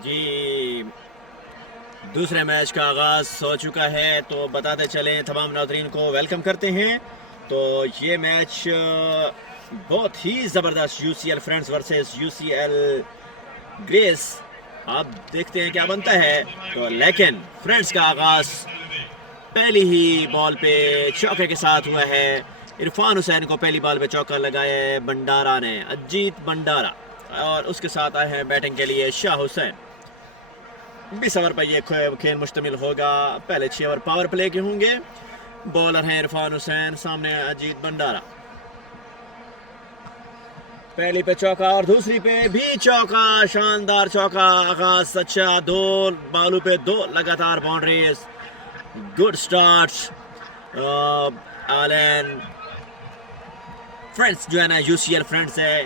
जी, दूसरे मैच का आगाज़ हो चुका है, तो बताते चलें तमाम नाज़रीन को वेलकम करते हैं। तो ये मैच बहुत ही ज़बरदस्त UCL friends versus UCL grace. अब देखते हैं क्या बनता है। तो लेकिन फ्रेंड्स का आगाज़ पहली ही बॉल पे चौके के साथ हुआ है। इरफान हुसैन को पहली बॉल पे चौका लगाया है भंडारा ने, अजीत भंडारा, और उसके साथ आए हैं बैटिंग के लिए शाह हुसैन। 20 ओवर पर यह खेल मुश्तमिल होगा। पहले 6 ओवर पावर प्ले के होंगे। बॉलर हैं इरफान हुसैन, सामने अजीत भंडारा। पहली पे चौका और दूसरी पे भी चौका, शानदार चौका। आगाज अच्छा, 2 बॉलों पे 2 लगातार boundaries. Good start. Alan friends जो है ना, यूसीएल फ्रेंड्स है,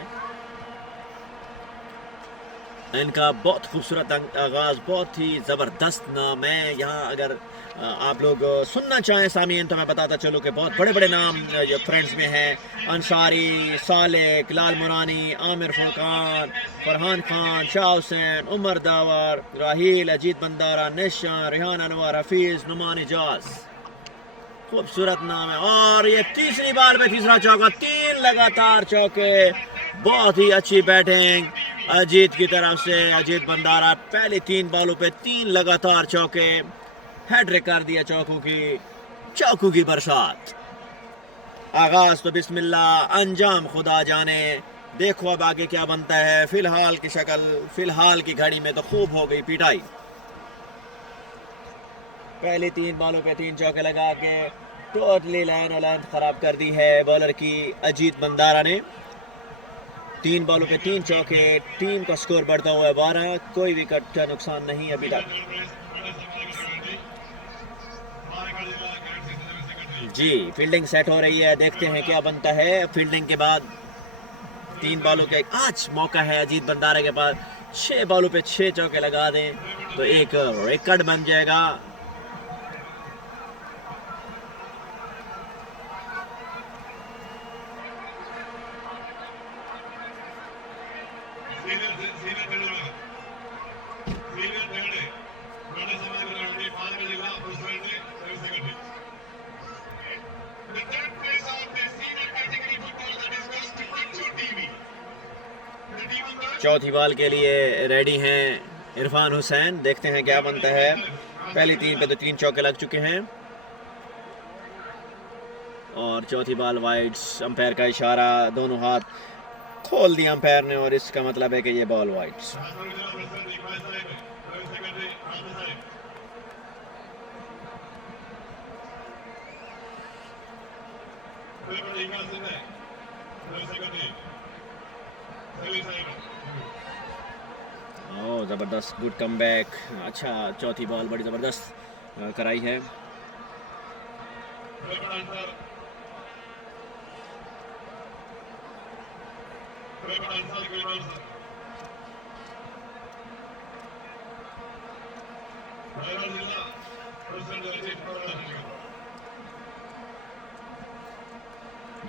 इनका बहुत खूबसूरत आगाज़, बहुत ही ज़बरदस्त नाम है। यहाँ अगर आप लोग सुनना चाहें सामीन, तो मैं बताता चलूँ कि बहुत बड़े बड़े नाम जो फ्रेंड्स में हैं। अंसारी, सालिक, लाल मुरानी, आमिर फुरकान, फरहान खान, शाह हुसैन, उमर दावर, राहील, अजीत बंदारा, निशान, रिहान अनवर, हफीज़, नुमान इजाज। खूबसूरत नाम है। और ये तीसरी बार में तीसरा चौका, 3 लगातार चौके। बहुत ही अच्छी बैटिंग अजीत की तरफ से। अजीत बंदारा पहली 3 बॉलों पे 3 लगातार चौके, हैट्रिक कर दिया चौकों की बरसात। आगाज तो बिस्मिल्लाह, अंजाम खुदा जाने। देखो अब आगे क्या बनता है। फिलहाल की शक्ल, फिलहाल की घड़ी में तो खूब हो गई पिटाई। पहली 3 बॉलों पे 3 चौके लगा के टोटली लाइन और लेंथ खराब कर दी है बॉलर की अजीत बंदारा ने। 3 बॉलों पे 3 चौके, टीम का स्कोर बढ़ता हुआ है 12। कोई विकेट का नुकसान नहीं अभी तक। जी, फील्डिंग सेट हो रही है, देखते हैं क्या बनता है। फील्डिंग के बाद 3 बॉलों के आज मौका है अजीत बंदारा के पास। 6 बॉलों पे 6 चौके लगा दें तो एक रिकॉर्ड बन जाएगा। चौथी बॉल के लिए रेडी हैं इरफान हुसैन, देखते हैं क्या बनता है। पहली 3 पे तो 3 चौके लग चुके हैं और चौथी बॉल वाइड्स। अंपायर का इशारा, दोनों हाथ खोल दिया अंपायर ने, और इसका मतलब है कि ये बॉल वाइड्स। ज़बरदस्त, गुड कमबैक। अच्छा, चौथी बॉल बड़ी ज़बरदस्त कराई है।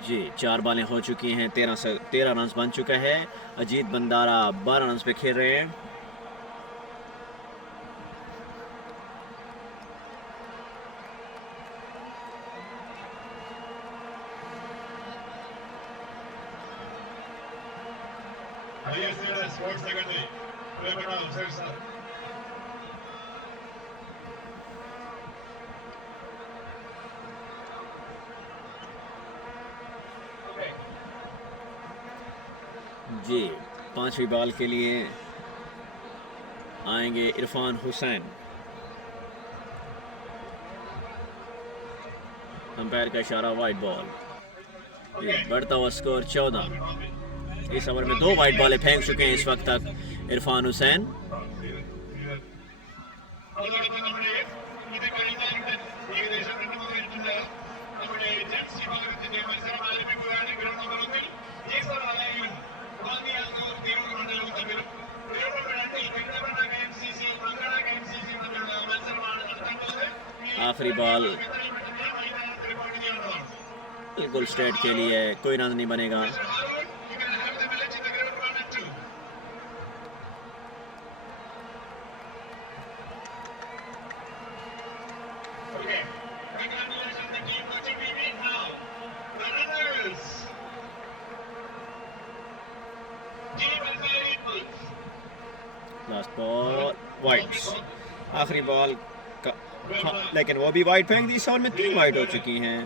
जी, 4 बॉलें हो चुकी हैं, 13 रन बन चुका है। अजीत बंदारा 12 रन पे खेल रहे हैं। जी, 5वीं बॉल के लिए आएंगे इरफान हुसैन। अंपायर का इशारा, वाइड बॉल। बढ़ता हुआ स्कोर 14। इस ओवर में 2 वाइड बॉलें फेंक चुके हैं इस वक्त तक इरफान हुसैन। आखिरी बॉल बिल्कुल स्ट्रेट के लिए, कोई रन नहीं बनेगा। लास्ट बॉल वाइड, आखिरी बॉल का, हाँ, लेकिन वो भी वाइड फेंक दी। इस ओवर में 3 वाइड हो चुकी हैं।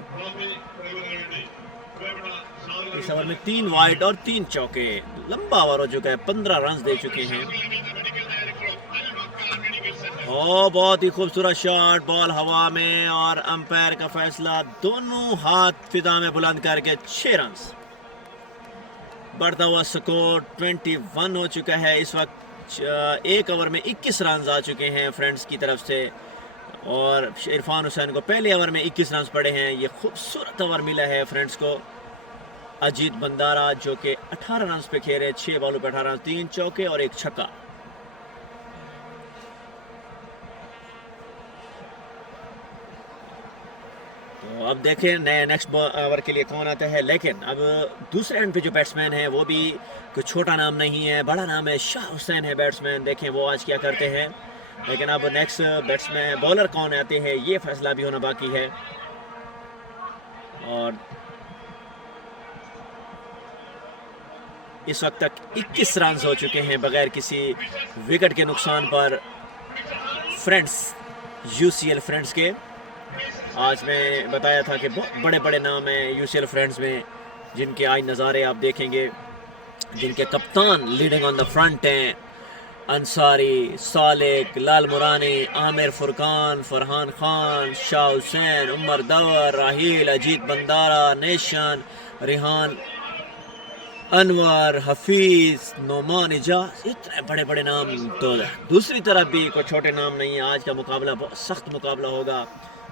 इस ओवर में 3 वाइड और 3 चौके। लंबा ओवर हो चुका है, 15 रन दे चुके हैं। ओ बहुत ही खूबसूरत शॉट, बॉल हवा में और अंपायर का फैसला, दोनों हाथ फिजा में बुलंद करके 6 रन। बढ़ता हुआ स्कोर 21 हो चुका है इस वक्त। एक ओवर में 21 रन आ चुके हैं फ्रेंड्स की तरफ से और इरफान हुसैन को पहले ओवर में 21 रन पड़े हैं। ये खूबसूरत ओवर मिला है फ्रेंड्स को। अजीत बंदारा जो कि 18 रन पे खेले, 6 बॉलों पे 18 रन, 3 चौके और 1 छक्का। तो अब देखें नए नेक्स्ट ओवर के लिए कौन आता है। लेकिन अब दूसरे एंड पे जो बैट्समैन है वो भी कोई छोटा नाम नहीं है, बड़ा नाम है, शाह हुसैन है बैट्समैन। देखें वो आज क्या करते हैं। लेकिन अब नेक्स्ट बैट्समैन बॉलर कौन आते हैं ये फैसला भी होना बाकी है। और इस वक्त तक 21 रन हो चुके हैं बगैर किसी विकेट के नुकसान पर फ्रेंड्स, यूसीएल फ्रेंड्स के। आज मैं बताया था कि बहुत बड़े बड़े नाम हैं यूसीएल फ्रेंड्स में जिनके आज नज़ारे आप देखेंगे, जिनके कप्तान लीडिंग ऑन द फ्रंट हैं। अंसारी, सालिक, लाल मुरानी, आमिर फुरकान, फरहान खान, शाह हुसैन, उमर दवर, राहील, अजीत बंदारा, नेशन, रिहान, अनवर, हफीज, नोमान इजाज, इतने बड़े बड़े नाम। तो दूसरी तरफ भी कोई छोटे नाम नहीं है। आज का मुकाबला बहुत सख्त मुकाबला होगा।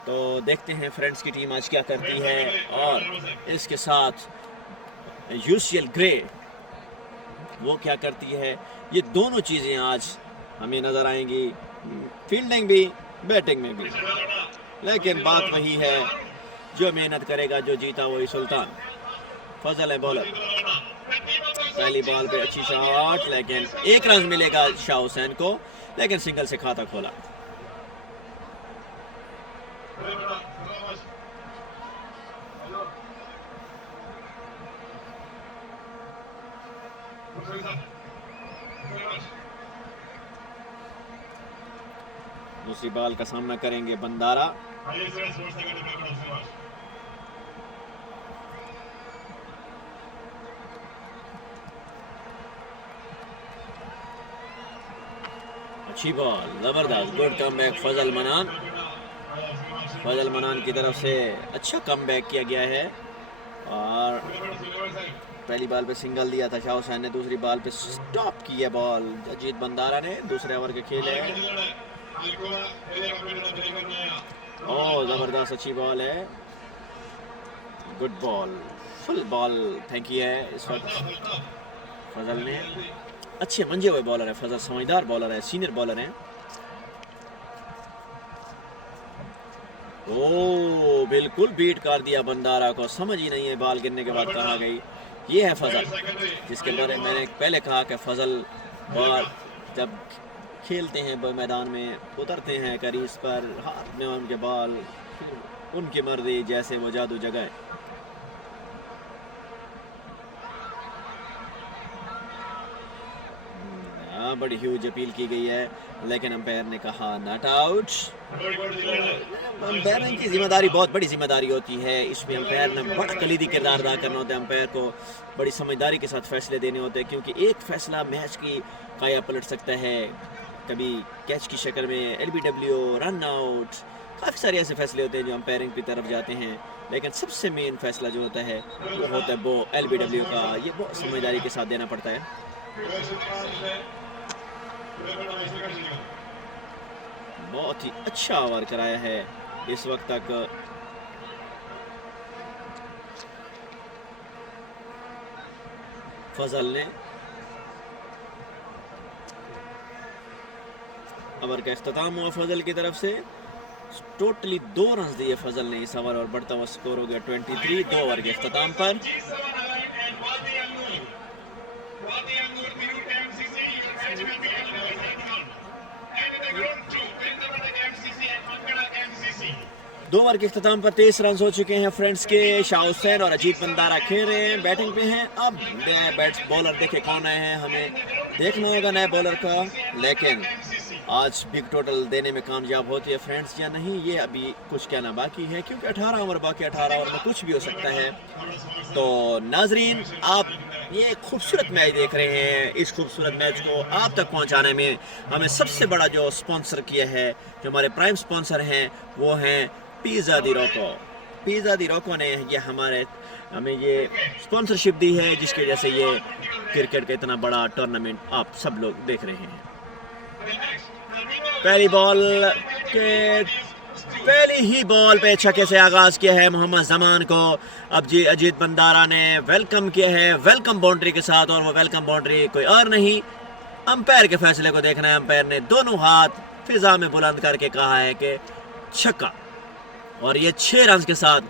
तो देखते हैं फ्रेंड्स की टीम आज क्या करती है। और इसके साथ यूसीएल ग्रे वो क्या करती है। ये दोनों चीज़ें आज हमें नज़र आएंगी, फील्डिंग भी, बैटिंग में भी। लेकिन बात वही है, जो मेहनत करेगा, जो जीता वही सुल्तान। फजल है बॉलर, पहली बॉल पे अच्छी शॉट, लेकिन 1 रन मिलेगा शाह हुसैन को, लेकिन सिंगल से खाता खोला। दूसरी बॉल का सामना करेंगे बंदारा। अच्छी बॉल, जबरदस्त, गुड कमबैक फजल मनान। फजल मनान की तरफ से अच्छा कमबैक किया गया है। और पहली बॉल पे सिंगल दिया था शाह हुसैन ने, दूसरी बॉल पे स्टॉप की है बॉल अजीत बंदारा ने। दूसरे ओवर के खेल है। ओह जबरदस्त, अच्छी बॉल है, गुड बॉल, फुल बॉल फेंकी है इस वक्त फजल ने। अच्छे मंजे हुए बॉलर है फजल, समझदार बॉलर है, सीनियर बॉलर है। ओ बिल्कुल बीट कर दिया बंदारा को, समझ ही नहीं है बॉल गिरने के बाद कहाँ गई। ये है फजल, जिसके बारे में मैंने पहले कहा कि फजल बॉल जब खेलते हैं मैदान में, उतरते हैं करीज पर, हाथ में उनके बॉल, उनकी मर्जी, जैसे वो जादू जगाए। बड़ी ह्यूज अपील की गई है, लेकिन अंपायर ने कहा नॉट आउट। अंपायर की जिम्मेदारी बहुत बड़ी जिम्मेदारी होती है, इसमें अंपायर ने बड़ा कलीदी किरदार अदा करना होता है। अंपायर को बड़ी समझदारी के साथ फैसले देने होते हैं, क्योंकि एक फैसला मैच की काया पलट सकता है। कभी कैच की शक्ल में, एलबीडब्ल्यू, रन आउट, काफ़ी सारे ऐसे फैसले होते हैं जो अंपायरिंग की तरफ जाते हैं। लेकिन सबसे मेन फैसला जो होता है वो होता है वो एलबीडब्ल्यू का। ये बहुत समझदारी के साथ देना पड़ता है। बहुत ही अच्छा ओवर कराया है इस वक्त तक। फजल ने ओवर का इख्तिताम हुआ फजल की तरफ से। टोटली 2 रन दिए फजल ने इस ओवर और बढ़ता हुआ स्कोर हो गया 23 2 ओवर के इख्तिताम पर। 2 ओवर के इख्तिताम पर 23 रन हो चुके हैं फ्रेंड्स के। शाह हुसैन और अजीत बंदारा खेल रहे हैं, बैटिंग पे हैं। अब नए बॉलर देखे कौन आए हैं, हमें देखना होगा नए बॉलर का। लेकिन आज बिग टोटल देने में कामयाब होती है फ्रेंड्स या नहीं, ये अभी कुछ कहना बाकी है, क्योंकि 18 ओवर बाकी, 18 ओवर में कुछ भी हो सकता है। तो नाजरीन, आप ये खूबसूरत मैच देख रहे हैं। इस खूबसूरत मैच को आप तक पहुंचाने में हमें सबसे बड़ा जो स्पॉन्सर किया है, जो हमारे प्राइम स्पॉन्सर हैं, वो हैं पिज़्ज़ा दी रोको। पिज़्ज़ा दी रोको ने हमें ये स्पॉन्सरशिप दी है, जिसकी वजह से ये क्रिकेट का इतना बड़ा टूर्नामेंट आप सब लोग देख रहे हैं। पहली ही बॉल पे छक्के से आगाज किया है मोहम्मद जमान को। अब जी अजीत बंदारा ने वेलकम किया है, वेलकम बाउंड्री के साथ, और वो वेलकम बाउंड्री कोई और नहीं, अंपायर के फैसले को देखना है। अंपायर ने दोनों हाथ फिजा में बुलंद करके कहा है कि छक्का, और ये 6 रन के साथ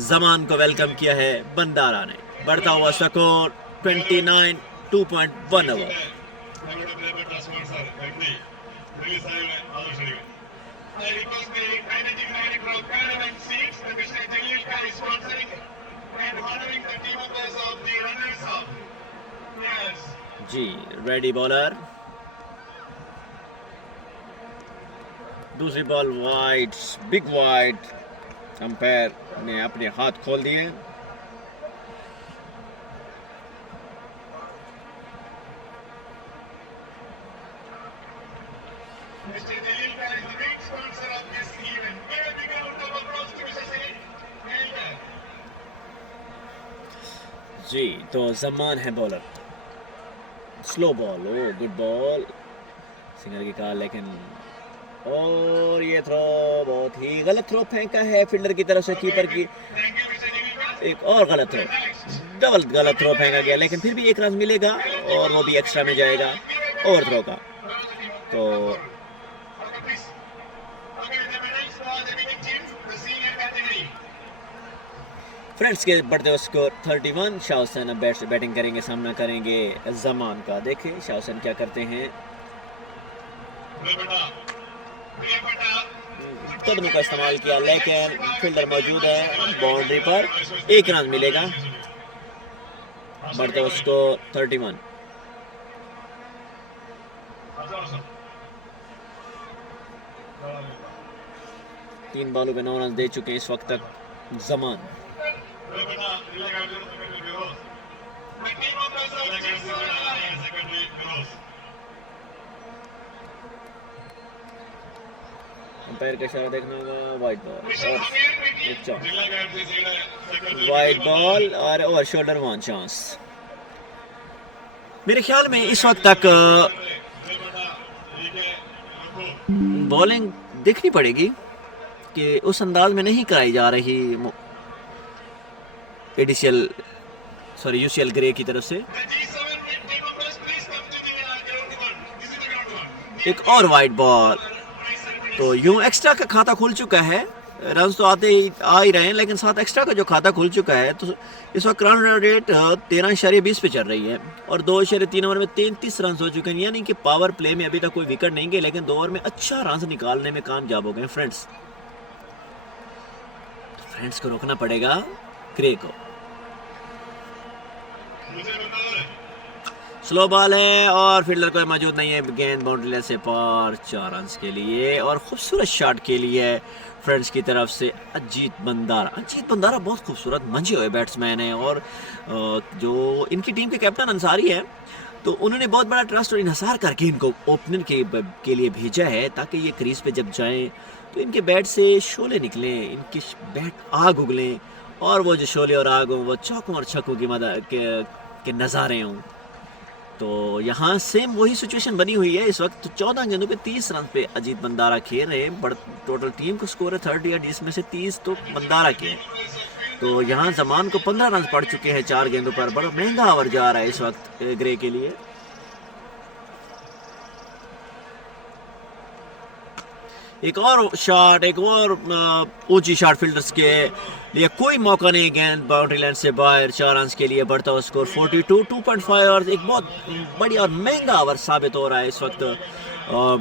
जमान को वेलकम किया है बंदारा ने। बढ़ता हुआ स्कोर 29, 2.1 ओवर। जी रेडी बॉलर, दूसरी ball wide, big wide. Umpire ने अपने हाथ खोल दिए। जी तो जमान है बॉलर, स्लो बॉल, ओ गुड बॉल, सिंगर की कॉल, लेकिन और ये थ्रो बहुत ही गलत थ्रो फेंका है फील्डर की तरफ से, कीपर की एक और गलत थ्रो, डबल गलत थ्रो फेंका गया, लेकिन फिर भी 1 रन मिलेगा और वो भी एक्स्ट्रा में जाएगा ओवर थ्रो का। तो फ्रेंड्स के बढ़ते हुए स्कोर 31। शाह हुसैन अब बैटिंग करेंगे, सामना करेंगे जमान का। देखिए शाह हुसैन क्या करते हैं। कदम का इस्तेमाल किया, लेकिन फील्डर मौजूद है बाउंड्री पर, 1 रन मिलेगा। बढ़ते हुए स्कोर 31। तीन बॉलों पे 9 रन दे चुके इस वक्त तक जमान। अंपायर का इशारा देखना होगा, वाइड बॉल, वाइड बॉल और ओवर शोल्डर 1 चांस। मेरे ख्याल में इस वक्त तक बॉलिंग देखनी पड़ेगी कि उस अंदाज में नहीं कराई जा रही यूसीएल ग्रे की तरफ से। एक और वाइड बॉल, तो यूं एक्स्ट्रा का खाता खुल चुका है। रन तो आ ही रहे हैं, लेकिन साथ एक्स्ट्रा का जो खाता खुल चुका है, तो इस वक्त रन रेट 13.20 पे चल रही है और 2.3 ओवर में 33 रन हो चुके हैं। यानी कि पावर प्ले में अभी तक कोई विकेट नहीं गए, लेकिन 2 ओवर में अच्छा रन निकालने में कामयाब हो गए फ्रेंड्स। तो फ्रेंड्स को रोकना पड़ेगा ग्रे को। स्लो बॉल है और फील्डर कोई मौजूद नहीं है, गेंद बाउंड्री लाइन से पार, 4 रन के लिए। और खूबसूरत शॉट के लिए फ्रेंड्स की तरफ से अजीत बंदारा बहुत खूबसूरत मंझे हुए बैट्समैन है, और जो इनकी टीम के कैप्टन अंसारी है, तो उन्होंने बहुत बड़ा ट्रस्ट और इन्हिसार करके इनको ओपनर के लिए भेजा है, ताकि ये क्रीज पे जब जाएं तो इनके बैट से शोले निकलें, इनकी बैट आग उगलें, और वो जो शोले और आग हों वो चौकों और छक्कों की मदद के नज़ारे हों। तो यहाँ सेम वही सिचुएशन बनी हुई है इस वक्त। 14 गेंदों पे 30 रन पे अजीत बंदारा खेल रहे हैं। टोटल टीम का स्कोर है 38, इसमें से 30 तो बंदारा के हैं। तो यहाँ जमान को 15 रन पड़ चुके हैं 4 गेंदों पर। बड़ा महंगा ओवर जा रहा है इस वक्त ग्रे के लिए। एक और शॉट, एक और ऊंची शॉट फील्डर्स के लिए, कोई मौका नहीं, गेंद बाउंड्री लाइन से बाहर, 4 रन के लिए। बढ़ता हुआ स्कोर 42, 2.5 और एक बहुत बढ़िया और महंगा ओवर साबित हो रहा है इस वक्त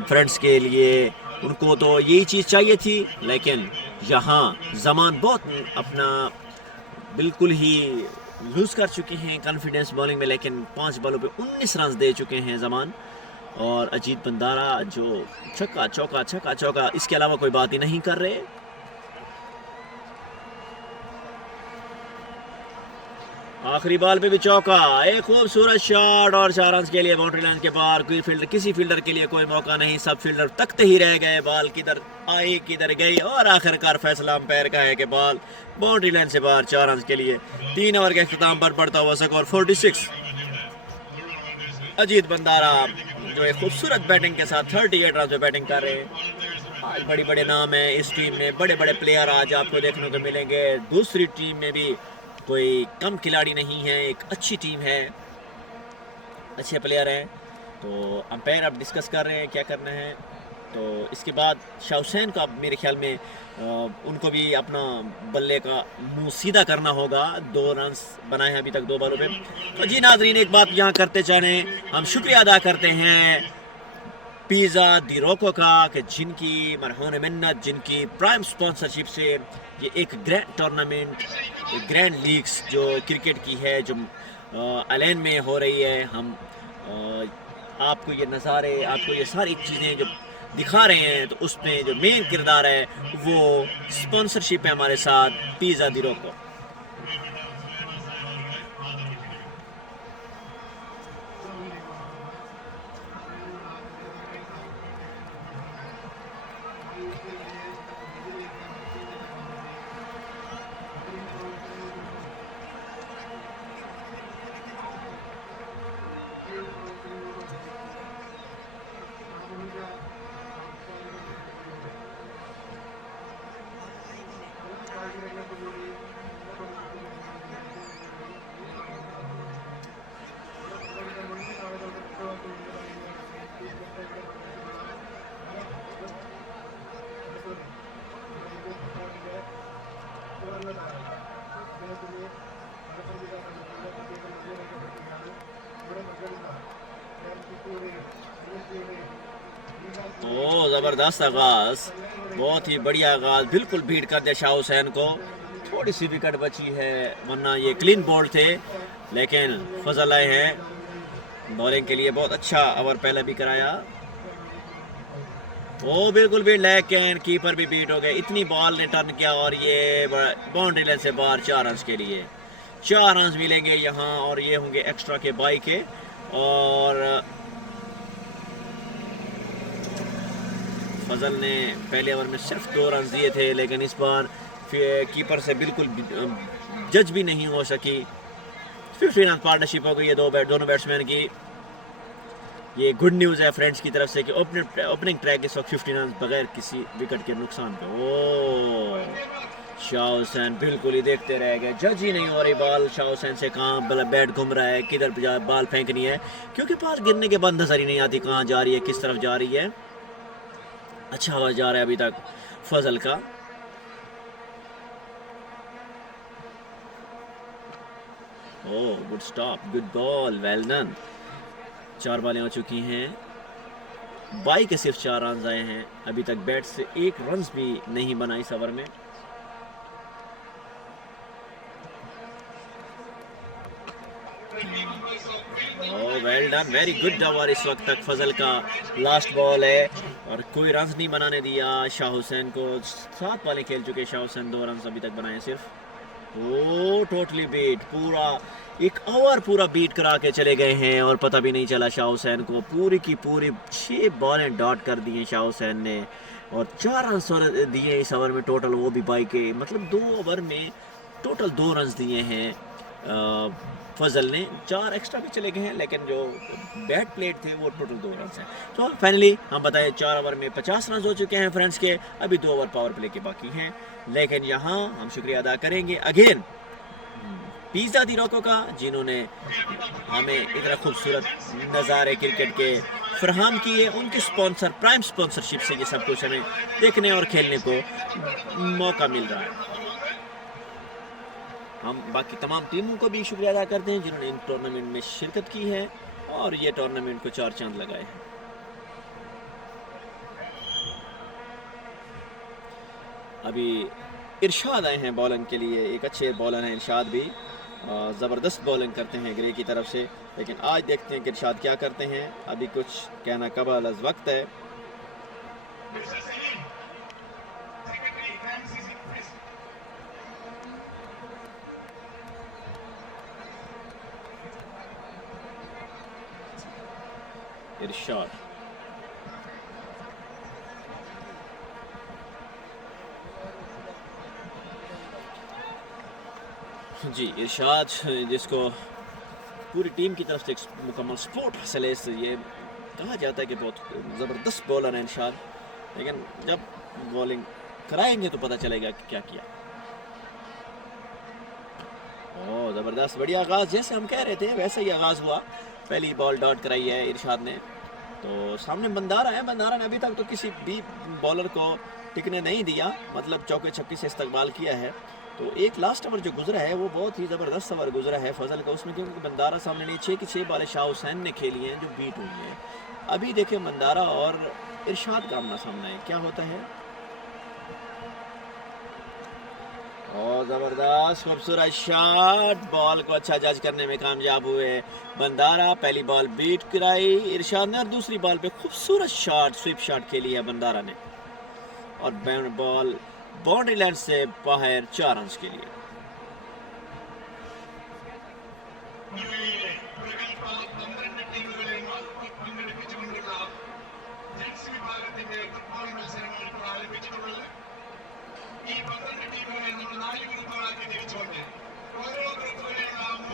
फ्रेंड्स के लिए। उनको तो यही चीज़ चाहिए थी, लेकिन यहाँ जमान बहुत अपना बिल्कुल ही लूज़ कर चुके हैं कॉन्फिडेंस बॉलिंग में, लेकिन 5 बॉलों पे 19 रन दे चुके हैं जमान। और अजीत बंदारा जो छक्का चौका, इसके अलावा कोई बात ही नहीं कर रहे। आखिरी बॉल पे भी चौका, एक खूबसूरत शॉट और 4 रन के लिए बाउंड्री लाइन के बाहर। कोई फील्डर, किसी फील्डर के लिए कोई मौका नहीं, सब फील्डर तकते ही रह गए, बॉल किधर आई किधर गई, और आखिरकार फैसला अंपायर का है कि बॉल बाउंड्री लाइन से बाहर 4 रन के लिए। 3 ओवर के अख्ताम पर बढ़ता हुआ स्कोर 46। अजीत बंदारा जो एक खूबसूरत बैटिंग के साथ 38 रन पे बैटिंग कर रहे हैं। आज बड़े बड़े नाम हैं इस टीम में, बड़े बड़े प्लेयर आज आपको देखने को मिलेंगे। दूसरी टीम में भी कोई कम खिलाड़ी नहीं है, एक अच्छी टीम है, अच्छे प्लेयर हैं। तो अंपायर अब डिस्कस कर रहे हैं क्या करना है। तो इसके बाद शाह हुसैन का मेरे ख्याल में उनको भी अपना बल्ले का मुंह सीधा करना होगा। 2 रन बनाए हैं अभी तक 2 बॉलों पे। तो जी नाजरीन, एक बात यहाँ करते जाने, हम शुक्रिया अदा करते हैं पिज़्ज़ा दी रोको का, कि जिनकी मरहून मिन्नत, जिनकी प्राइम स्पॉन्सरशिप से ये एक ग्रैंड टूर्नामेंट, ग्रैंड लीग्स जो क्रिकेट की है, जो एलन में हो रही है, हम आपको ये नज़ारे, आपको ये सारी चीज़ें जो दिखा रहे हैं, तो उसमें जो मेन किरदार है वो स्पॉन्सरशिप है हमारे साथ पिज़्ज़ा दी रोको। ओ ज़बरदस्त आगाज, बहुत ही बढ़िया आगाज, बिल्कुल बीट कर दिया शाह हुसैन को। थोड़ी सी विकेट बची है, वरना ये क्लीन बोल्ड थे, लेकिन फजल आए हैं बॉलिंग के लिए। बहुत अच्छा ओवर पहले भी कराया। ओ बिल्कुल भी, लेकिन कीपर भी बीट हो गए। इतनी बॉल ने टर्न किया और ये बाउंड्री लाइन से बाहर 4 रन के लिए। 4 रन मिलेंगे यहाँ, और ये होंगे एक्स्ट्रा के बाई के। और फजल ने पहले ओवर में सिर्फ 2 रन दिए थे, लेकिन इस बार कीपर से बिल्कुल जज भी नहीं हो सकी। 15 रन पार्टनरशिप हो गई है दोनों बैट्समैन की। ये गुड न्यूज़ है फ्रेंड्स की तरफ से कि ओपनिंग ट्रैक इस वक्त 15 रन बगैर किसी विकेट के नुकसान पे। ओ शाह हुसैन बिल्कुल ही देखते रह गए, जज ही नहीं हो रही बॉल शाह हुसैन से, कहाँ बैट घूम रहा है, किधर बॉल फेंकनी है, क्योंकि पास गिरने के बाद नजर ही नहीं आती कहाँ जा रही है, किस तरफ जा रही है। अच्छा आवाज जा रहा है अभी तक फजल का। Oh good stop, good ball, well done. 4 बॉलें हो चुकी हैं, बाई के सिर्फ 4 रन आए हैं। अभी तक बैट से 1 रन भी नहीं बना इस ओवर में। Well done, very good over इस वक्त तक फजल का। लास्ट बॉल है और कोई रन नहीं बनाने दिया शाह हुसैन को। 7 बॉलें खेल चुके शाह हुसैन, 2 रन अभी तक बनाए सिर्फ। ओ टोटली बीट, पूरा 1 ओवर पूरा बीट करा के चले गए हैं, और पता भी नहीं चला शाह हुसैन को। पूरी की पूरी 6 बॉलें डॉट कर दी हैं शाह हुसैन ने, और 4 रन दिए इस ओवर में टोटल, वो भी बाई के। मतलब 2 ओवर में टोटल 2 रन दिए हैं फजल ने। 4 एक्स्ट्रा भी चले गए हैं, लेकिन जो बैट प्लेट थे वो टोटल 2 रन हैं। तो फाइनली हम बताएं 4 ओवर में 50 रन हो चुके हैं फ्रेंड्स के। अभी 2 ओवर पावर प्ले के बाकी हैं, लेकिन यहाँ हम शुक्रिया अदा करेंगे अगेन पिज़्ज़ा दी रोको का, जिन्होंने हमें इतना खूबसूरत नज़ारे क्रिकेट के फराहम किए। उनके स्पॉन्सर, प्राइम स्पॉन्सरशिप से ये सब कुछ हमें देखने और खेलने को मौका मिल रहा है। हम बाकी तमाम टीमों को भी शुक्रिया अदा करते हैं जिन्होंने इन टूर्नामेंट में शिरकत की है और ये टूर्नामेंट को 4 चांद लगाए हैं। अभी इरशाद आए हैं बॉलिंग के लिए, एक अच्छे बॉलर हैं इरशाद भी, ज़बरदस्त बॉलिंग करते हैं ग्रे की तरफ से। लेकिन आज देखते हैं कि इरशाद क्या करते हैं, अभी कुछ कहना कबल अज़ वक्त है। इरशाद जी, इरशाद जिसको पूरी टीम की तरफ से एक मुकम्मल सपोर्ट हासिल है, ये कहा जाता है कि बहुत ज़बरदस्त बॉलर है इरशाद, लेकिन जब बॉलिंग कराएंगे तो पता चलेगा कि क्या किया। ओह ज़बरदस्त, बढ़िया आगाज़, जैसे हम कह रहे थे वैसे ही आगाज़ हुआ। पहली बॉल डॉट कराई है इरशाद ने, तो सामने बंदारा है, बंदारा ने अभी तक तो किसी भी बॉलर को टिकने नहीं दिया, मतलब चौके छक्के से इस्तकबाल किया है। तो एक लास्ट ओवर जो गुजरा है वो बहुत ही ज़बरदस्त ओवर गुजरा है फजल का, उसमें क्योंकि बंदारा सामने नहीं, 6 की 6 बालें शाह हुसैन ने खेली हैं जो बीट हुई हैं। अभी देखें बंदारा और इरशाद का आमना सामना है, क्या होता है। और ज़बरदस्त खूबसूरत शॉट, बॉल को अच्छा जज करने में कामयाब हुए बंदारा। पहली बॉल बीट कराई इरशाद ने और दूसरी बॉल पे खूबसूरत शॉट, स्वीप शॉट खेली है बंदारा ने, और बॉल बाउंड्री लाइन से बाहर 4 रन के लिए।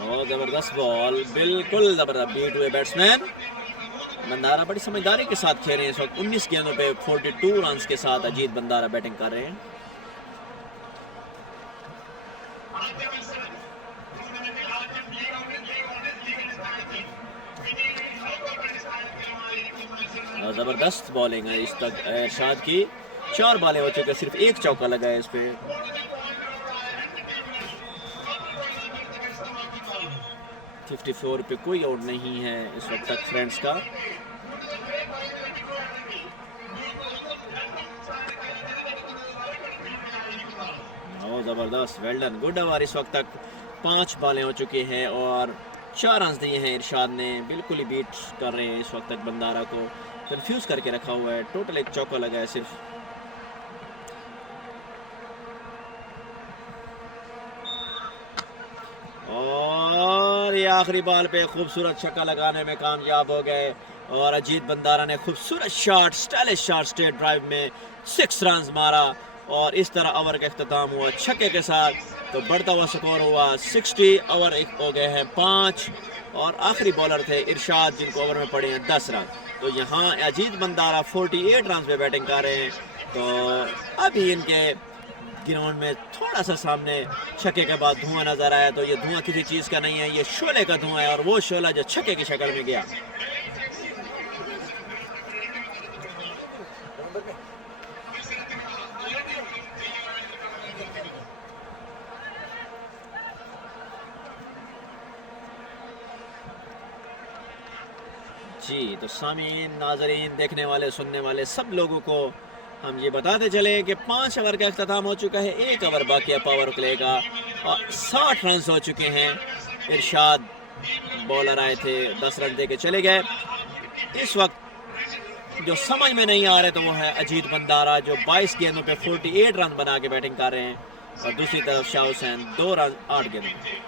और ज़बरदस्त बॉल, बिल्कुल ज़बरदस्त बीट हुए बैट्समैन। बंदारा बड़ी समझदारी के साथ खेल रहे हैं इस वक्त, 19 गेंदों पे 42 रन के साथ अजीत बंदारा बैटिंग कर रहे हैं। ज़बरदस्त बॉलिंग है इस तक इरशाद की, 4 बॉलें हो चुके, सिर्फ एक चौका लगा है इस पे। 54 पे कोई आउट नहीं है इस वक्त तक फ्रेंड्स का। ज़बरदस्त, वेल डन, गुड ओवर। इस वक्त तक 5 बॉलें हो चुकी हैं और 4 रन दिए हैं इरशाद ने, बिल्कुल ही बीट कर रहे हैं इस वक्त तक बंदारा को, कंफ्यूज करके रखा हुआ है। टोटल एक चौका लगा है सिर्फ। और ये आखिरी बॉल पे खूबसूरत छक्का लगाने में कामयाब हो गए और अजीत बंदारा ने खूबसूरत shot, stylish shot straight drive में 6 रन मारा और इस तरह ओवर का इख्तिताम हुआ छक्के के साथ। तो बढ़ता हुआ स्कोर हुआ 60, ओवर हो गए हैं 5 और आखिरी बॉलर थे इरशाद जिनको ओवर में पड़े हैं 10 रन। तो यहाँ अजीत बंदारा 48 रन पे बैटिंग कर रहे हैं। तो अभी इनके ग्राउंड में थोड़ा सा सामने छक्के के बाद धुआं नजर आया, तो ये धुआं किसी चीज़ का नहीं है, ये शोले का धुआं है और वो शोला जो छक्के की शक्ल में गया। जी, तो सामीन, नाजरीन, देखने वाले, सुनने वाले सब लोगों को हम ये बताते चले कि 5 ओवर का अख्ताम हो चुका है, 1 ओवर बाकी है पावर प्ले का और 60 रन हो चुके हैं। इरशाद बॉलर आए थे, 10 रन दे के चले गए। इस वक्त जो समझ में नहीं आ रहे तो वो है अजीत बंदारा जो 22 गेंदों पे 48 रन बना के बैटिंग कर रहे हैं और दूसरी तरफ शाह हुसैन 2 रन 8 गेंदों में।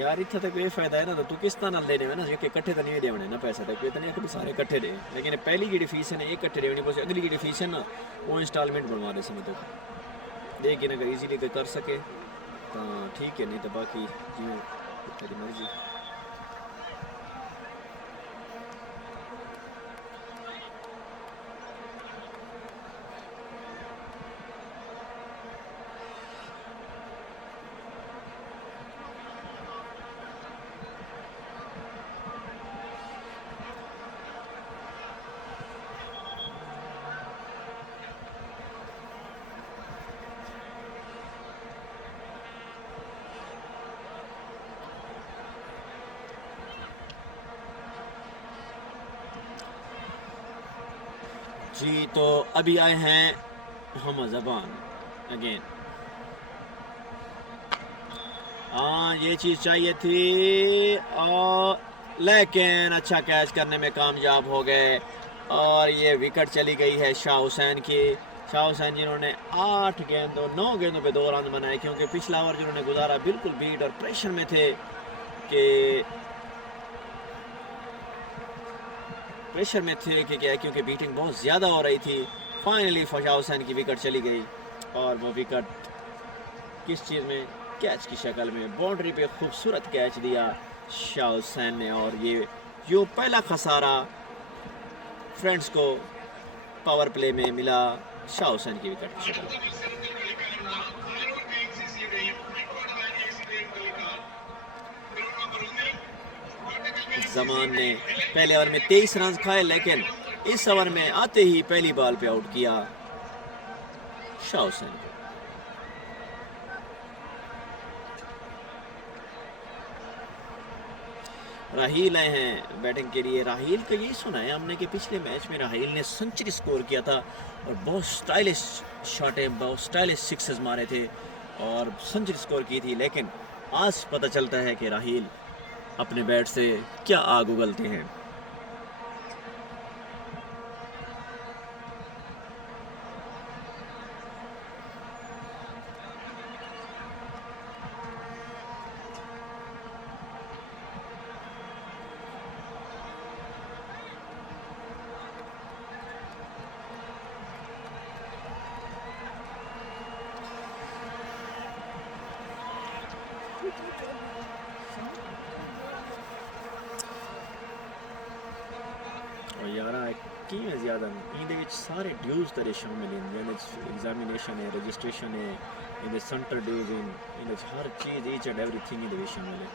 यार इतना तक ये फायदा है ना, तो तू किस तरह लेने में ना कि इकट्ठे तो नहीं देने ना पैसे तक, इतने कभी सारे इकट्ठे दे, लेकिन पहली जी फीस है ना एक इकट्ठे देनी पड़े, अगली जी फीस है ना वो इंस्टॉलमेंट बनवा दे समय तक, लेकिन अगर इजीली कर सके तो ठीक है, नहीं तो बाकी जी तेरी मर्जी। जी तो अभी आए हैं हम जबान अगेन। हाँ ये चीज़ चाहिए थी और लेकिन अच्छा कैच करने में कामयाब हो गए और ये विकेट चली गई है शाह हुसैन की। शाह हुसैन जिन्होंने 9 गेंदों पे 2 रन बनाए, क्योंकि पिछला ओवर जिन्होंने गुजारा बिल्कुल बीट और प्रेशर में थे कि क्या, क्योंकि बीटिंग बहुत ज़्यादा हो रही थी। फाइनली शाह हुसैन की विकेट चली गई और वो विकेट किस चीज़ में, कैच की शक्ल में बाउंड्री पे खूबसूरत कैच दिया शाह हुसैन ने। और ये जो पहला खसारा फ्रेंड्स को पावर प्ले में मिला शाह हुसैन की विकेट की शक्ल में। जमान ने पहले ओवर में 23 रन खाए, लेकिन इस ओवर में आते ही पहली बॉल पे आउट किया शाह हुसैन को। राहील आए हैं बैटिंग के लिए। राहील का यही सुना है हमने कि पिछले मैच में राहील ने सेंचुरी स्कोर किया था और बहुत स्टाइलिश शॉटें, बहुत स्टाइलिश सिक्सेस मारे थे और सेंचुरी स्कोर की थी। लेकिन आज पता चलता है कि राहील अपने बैट से क्या आग उगलते हैं। और यार किए ज़्यादा ਇਹਦੇ ਵਿੱਚ ਸਾਰੇ ਡਿਊਜ਼ ਤੇਰੇ ਸ਼ਾਮਿਲ ਹਨ, ਜਿਹਦੇ ਵਿੱਚ ਐਗਜ਼ਾਮੀਨੇਸ਼ਨ ਹੈ, ਰਜਿਸਟ੍ਰੇਸ਼ਨ ਹੈ, ਇਹਦੇ ਸੈਂਟਰ ਡਿਊਜ਼ ਹਨ, ਇਹਦੇ ਵਿੱਚ ਹਰ ਚੀਜ਼ ਈਚ ਐਂਡ ਐਵਰੀਥਿੰਗ ਇਹਦੇ ਵਿੱਚ ਸ਼ਾਮਿਲ ਹੈ।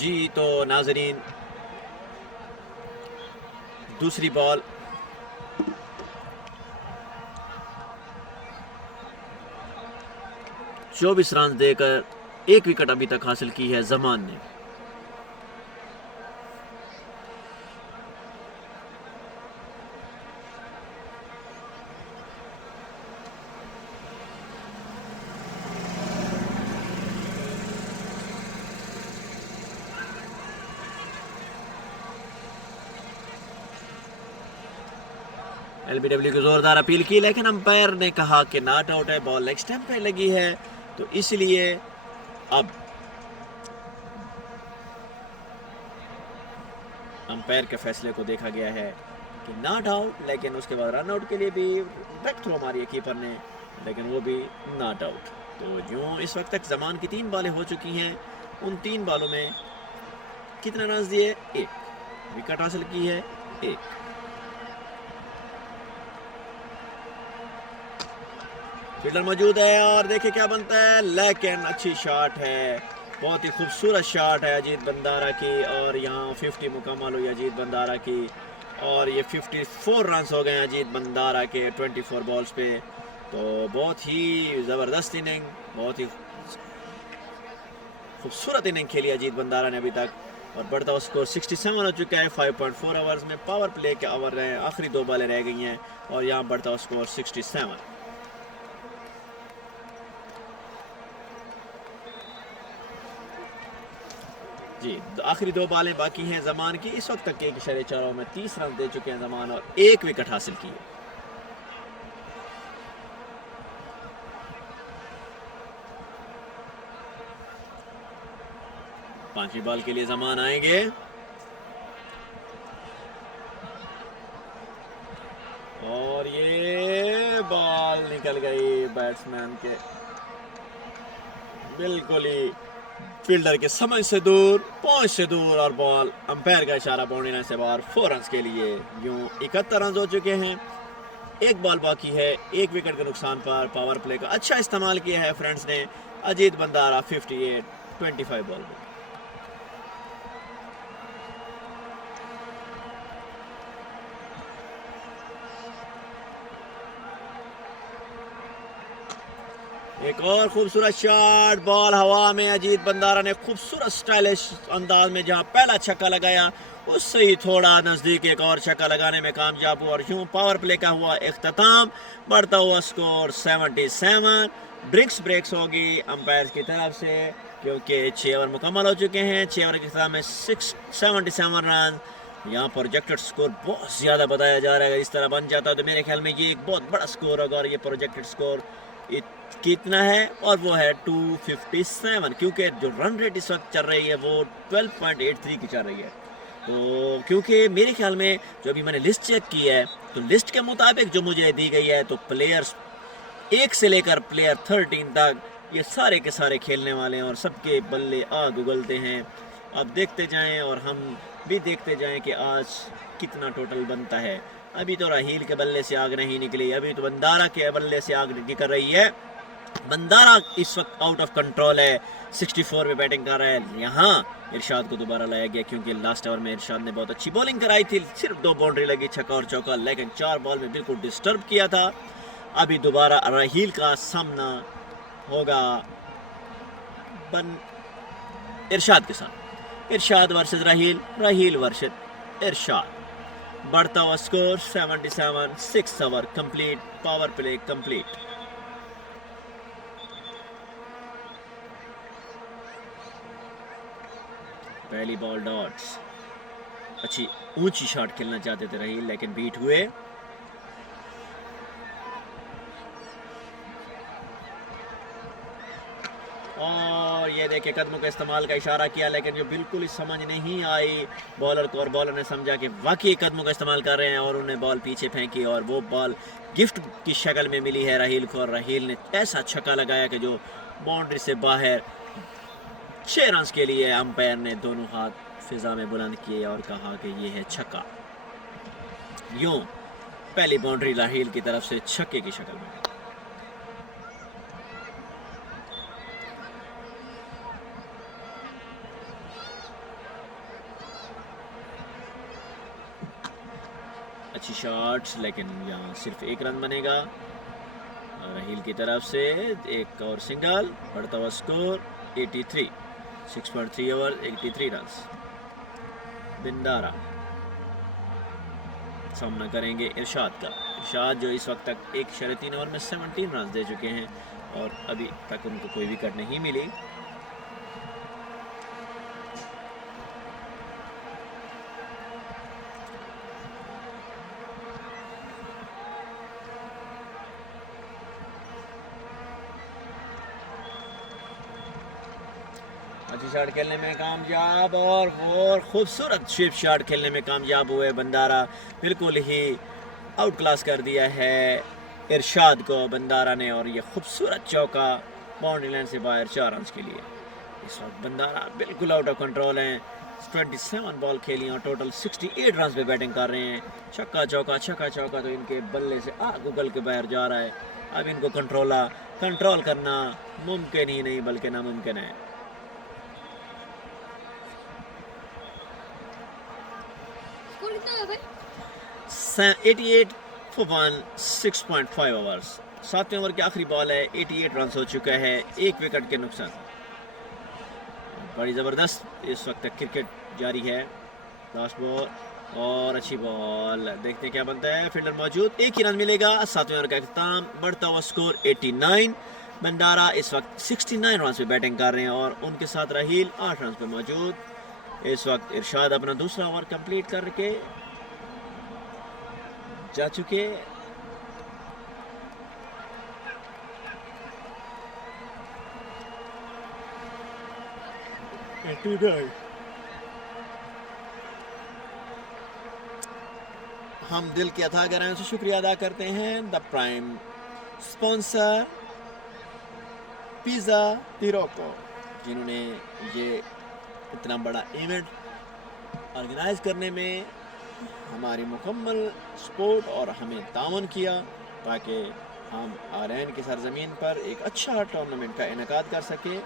जी तो नाजरीन दूसरी बॉल चौबीस रन देकर 1 विकेट अभी तक हासिल की है जमान ने। एलबीडब्ल्यू की जोरदार अपील की, लेकिन अंपायर ने कहा कि नॉट आउट है, बॉल लेग स्टंप पे लगी है, तो इसलिए अब अंपायर के फैसले को देखा गया है कि नॉट आउट, लेकिन उसके बाद रन आउट के लिए भी बैक थ्रो मारी है कीपर ने, लेकिन वो भी नॉट आउट। तो यूँ इस वक्त तक जमान की 3 बॉलें हो चुकी हैं। उन 3 बॉलों में कितने रन दिए? 1 विकेट हासिल की है, 1। फील्डर मौजूद है और देखिए क्या बनता है, लेकिन अच्छी शॉट है, बहुत ही खूबसूरत शॉट है अजीत बंदारा की। और यहाँ 50 मुकम्मल हुई अजीत बंदारा की और ये 54 रन हो गए अजीत बंदारा के 24 बॉल्स पे। तो बहुत ही ज़बरदस्त इनिंग, बहुत ही खूबसूरत इनिंग खेली अजीत बंदारा ने अभी तक। और बढ़ता हुआ स्कोर 67 हो चुका है 5.4 ओवर्स में। पावर प्ले के ओवर रहे, आखिरी 2 बॉलें रह गई हैं और यहाँ बढ़ता हुआ स्कोर 67। जी आखिरी 2 बॉलें बाकी हैं जमान की। इस वक्त तक के 1.4 में 30 रन दे चुके हैं जमान और 1 विकेट हासिल की है। पांचवी बॉल के लिए जमान आएंगे और ये बॉल निकल गई बैट्समैन के बिल्कुल ही फील्डर के समझ से दूर, पहुंच से दूर, और बॉल अंपायर का इशारा बाउंड्री लाइन से बाहर 4 रन के लिए। यूं 71 रन हो चुके हैं, 1 बॉल बाकी है, 1 विकेट के नुकसान पर। पावर प्ले का अच्छा इस्तेमाल किया है फ्रेंड्स ने। अजीत बंदारा 58 25 बॉल में। एक और खूबसूरत शॉट, बॉल हवा में, अजीत बंदारा ने खूबसूरत स्टाइलिश अंदाज में जहां पहला छक्का लगाया उससे ही थोड़ा नज़दीक एक और छक्का लगाने में कामयाब हुआ और यूं पावर प्ले का हुआ इख्तिताम। बढ़ता हुआ स्कोर 77। ब्रेक्स होगी अंपायर की तरफ से क्योंकि 6 ओवर मुकम्मल हो चुके हैं। 6 ओवर के इख्तिताम में 77 रन। यहाँ प्रोजेक्टेड स्कोर बहुत ज़्यादा बताया जा रहा है, इस तरह बन जाता है तो मेरे ख्याल में ये एक बहुत बड़ा स्कोर होगा और ये प्रोजेक्टेड स्कोर कितना है, और वो है 257 क्योंकि जो रन रेट इस वक्त चल रही है वो 12.83 की चल रही है। तो क्योंकि मेरे ख्याल में जो अभी मैंने लिस्ट चेक की है तो लिस्ट के मुताबिक जो मुझे दी गई है तो प्लेयर्स 1 से लेकर प्लेयर 13 तक ये सारे के सारे खेलने वाले हैं और सबके बल्ले आग उगलते हैं। अब देखते जाएं और हम भी देखते जाएं कि आज कितना टोटल बनता है। अभी तो राहील के बल्ले से आग नहीं निकली, अभी तो बंदारा के बल्ले से आग निकल रही है। बंदारा इस वक्त आउट ऑफ कंट्रोल है, 64 पे बैटिंग कर रहा है। यहाँ इरशाद को दोबारा लाया गया क्योंकि लास्ट ओवर में इरशाद ने बहुत अच्छी बॉलिंग कराई थी, सिर्फ 2 बाउंड्री लगी, छक्का और चौका, लेकिन 4 बॉल में बिल्कुल डिस्टर्ब किया था। अभी दोबारा राहील का सामना होगा इरशाद के साथ, इरशाद वर्सेस राहील, राहील वर्सेस इरशाद। बढ़ता हुआ score 77। 6 over complete, power play complete. पहली बॉल डॉट्स, अच्छी ऊंची शॉट खेलना चाहते थे राहील लेकिन बीट हुए। और ये देखिए कदमों के इस्तेमाल का इशारा किया लेकिन जो बिल्कुल ही समझ नहीं आई बॉलर को, और बॉलर ने समझा कि वाकई कदमों का इस्तेमाल कर रहे हैं और उन्हें बॉल पीछे फेंकी और वो बॉल गिफ्ट की शक्ल में मिली है राहील को और राहील ने ऐसा छक्का लगाया कि जो बाउंड्री से बाहर। 6 रन के लिए अंपायर ने दोनों हाथ फिजा में बुलंद किए और कहा कि ये है छक्का। यूं पहली बाउंड्री राहील की तरफ से छक्के की शक्ल में। अच्छी शॉट्स लेकिन यहाँ सिर्फ 1 रन बनेगा राहील की तरफ से, एक और सिंगल। बढ़ता हुआ स्कोर 83। 6.3 over 83 run. बिंदारा सामना करेंगे इरशाद का। इरशाद जो इस वक्त तक एक 3.5 ओवर में 17 रन दे चुके हैं और अभी तक उनको कोई विकेट नहीं मिली। अच्छी शॉट खेलने में कामयाब और वो खूबसूरत स्वीप शॉट खेलने में कामयाब हुए बंदारा। बिल्कुल ही आउट क्लास कर दिया है इरशाद को बंदारा ने और ये खूबसूरत चौका बाउंड्री लाइन से बाहर 4 रन के लिए। इस वक्त बंदारा बिल्कुल आउट ऑफ कंट्रोल हैं। 27 बॉल खेली और टोटल 68 रन पे बैटिंग कर रहे हैं। छक्का चौका तो इनके बल्ले से आग उगल के बाहर जा रहा है। अब इनको कंट्रोल करना मुमकिन ही नहीं बल्कि नामुमकिन है। 88 for 1, 6.5 ओवर्स। 7वें ओवर की आखिरी बॉल है, 88 रन हो चुका है, 1 विकेट के नुकसान। बड़ी ज़बरदस्त इस वक्त तक क्रिकेट जारी है। लास्ट बॉल और अच्छी बॉल, देखते हैं क्या बनता है। फील्डर मौजूद, 1 ही रन मिलेगा। 7वें ओवर का इख्तिताम, बढ़ता हुआ स्कोर 89। बंडारा इस वक्त 69 रन पे बैटिंग कर रहे हैं और उनके साथ राहील 8 रन पे मौजूद। इस वक्त इरशाद अपना दूसरा ओवर कंप्लीट करके जा चुके। हम दिल के अथाह गहराइयों से शुक्रिया अदा करते हैं द प्राइम स्पॉन्सर पिज़्ज़ा तिरोको, जिन्होंने ये इतना बड़ा इवेंट ऑर्गेनाइज करने में हमारी मुकम्मल सपोर्ट और हमें तावन किया ताकि हम आरएन की सरजमीन पर एक अच्छा टूर्नामेंट का इनेकाद कर सके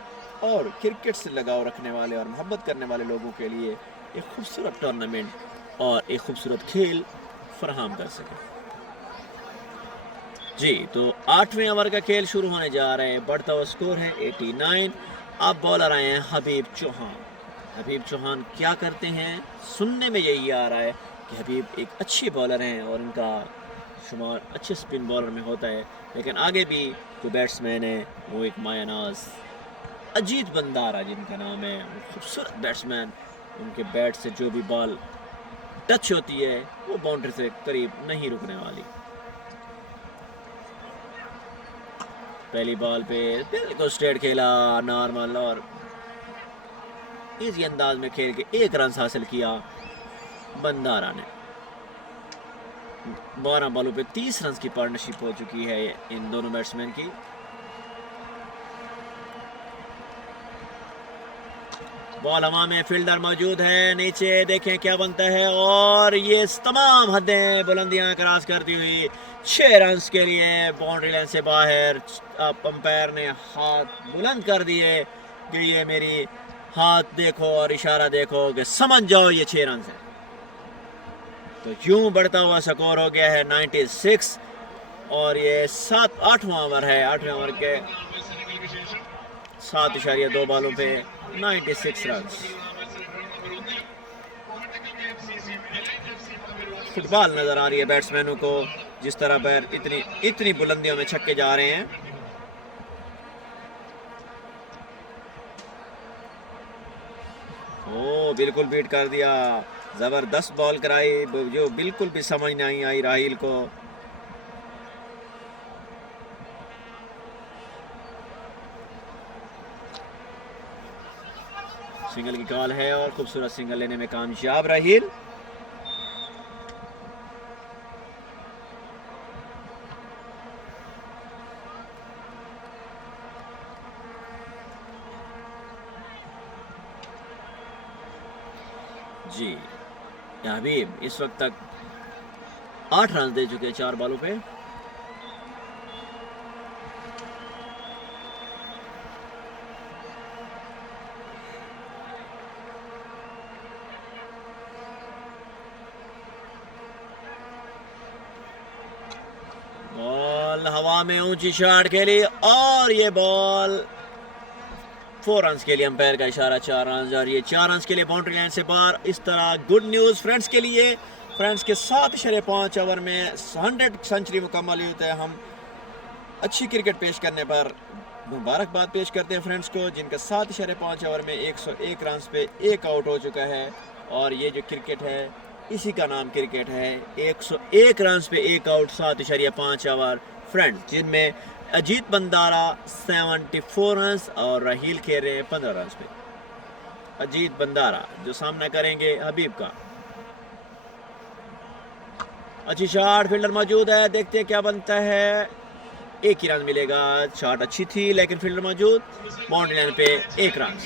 और क्रिकेट से लगाव रखने वाले और मोहब्बत करने वाले लोगों के लिए एक खूबसूरत टूर्नामेंट और एक खूबसूरत खेल फराहम कर सके। जी, तो 8वें ओवर का खेल शुरू होने जा रहे हैं। बढ़ता हुआ स्कोर है 89। अब बॉलर आए हैं हबीब चौहान। हबीब चौहान क्या करते हैं, सुनने में यही आ रहा है कि हबीब एक अच्छे बॉलर हैं और इनका शुमार अच्छे स्पिन बॉलर में होता है। लेकिन आगे भी जो बैट्समैन है वो एक मायानाज अजीत बंदारा जिनका नाम है, खूबसूरत बैट्समैन। उनके बैट से जो भी बॉल टच होती है वो बाउंड्री से करीब नहीं रुकने वाली। पहली बॉल पे बिल्कुल स्ट्रेट खेला, नॉर्मल और इजी अंदाज में खेल के 1 रन हासिल किया बंदारा ने। 12 बॉलों पे 30 रन की पार्टनरशिप हो चुकी है इन दोनों बैट्समैन की। बॉल हवा में, फील्डर मौजूद है नीचे, देखें क्या बनता है और ये तमाम हदें बुलंदियां क्रॉस करती हुई 6 रन के लिए बाउंड्री लाइन से बाहर। अंपायर ने हाथ बुलंद कर दिए कि ये मेरी हाथ देखो और इशारा देखो कि समझ जाओ ये 6 रन है। तो यूं बढ़ता हुआ स्कोर हो गया है 96 और ये 8वां ओवर है। 8वें ओवर के 7.2 बॉलों पे 96 रन। फुटबॉल नजर आ रही है बैट्समैनों को, जिस तरह पैर इतनी बुलंदियों में छक्के जा रहे हैं। ओ बिल्कुल बीट कर दिया, जबरदस्त बॉल कराई जो बिल्कुल भी समझ नहीं आई राहिल को। सिंगल की कॉल है और खूबसूरत सिंगल लेने में कामयाब राहिल। जी, हबीब इस वक्त तक 8 रन दे चुके हैं 4 बॉलों पे। बॉल हवा में ऊंची शॉट खेली और ये बॉल 4 रन के लिए अंपायर का इशारा, 4 रन और ये 4 रन के लिए बाउंड्री लाइन से बाहर। इस तरह गुड न्यूज़ फ्रेंड्स के लिए। फ्रेंड्स के 7.5 ओवर में 100 सेंचुरी मुकम्मल हुई है। हम अच्छी क्रिकेट पेश करने पर मुबारकबाद पेश करते हैं फ्रेंड्स को, जिनका 7.5 ओवर में 101 रन पे 1 आउट हो चुका है। और ये जो क्रिकेट है इसी का नाम क्रिकेट है। 101 रन पे 1 आउट, 7.5 ओवर फ्रेंड्स, जिनमें अजीत बंदारा 74 रन और राहिल खेल रहे हैं 15 रन पे। अजीत बंदारा जो सामना करेंगे हबीब का। अच्छी शॉट, फील्डर मौजूद है, देखते हैं क्या बनता है। 1 ही रन मिलेगा। शॉट अच्छी थी लेकिन फील्डर मौजूद, बाउंड्री लाइन पे 1 रन।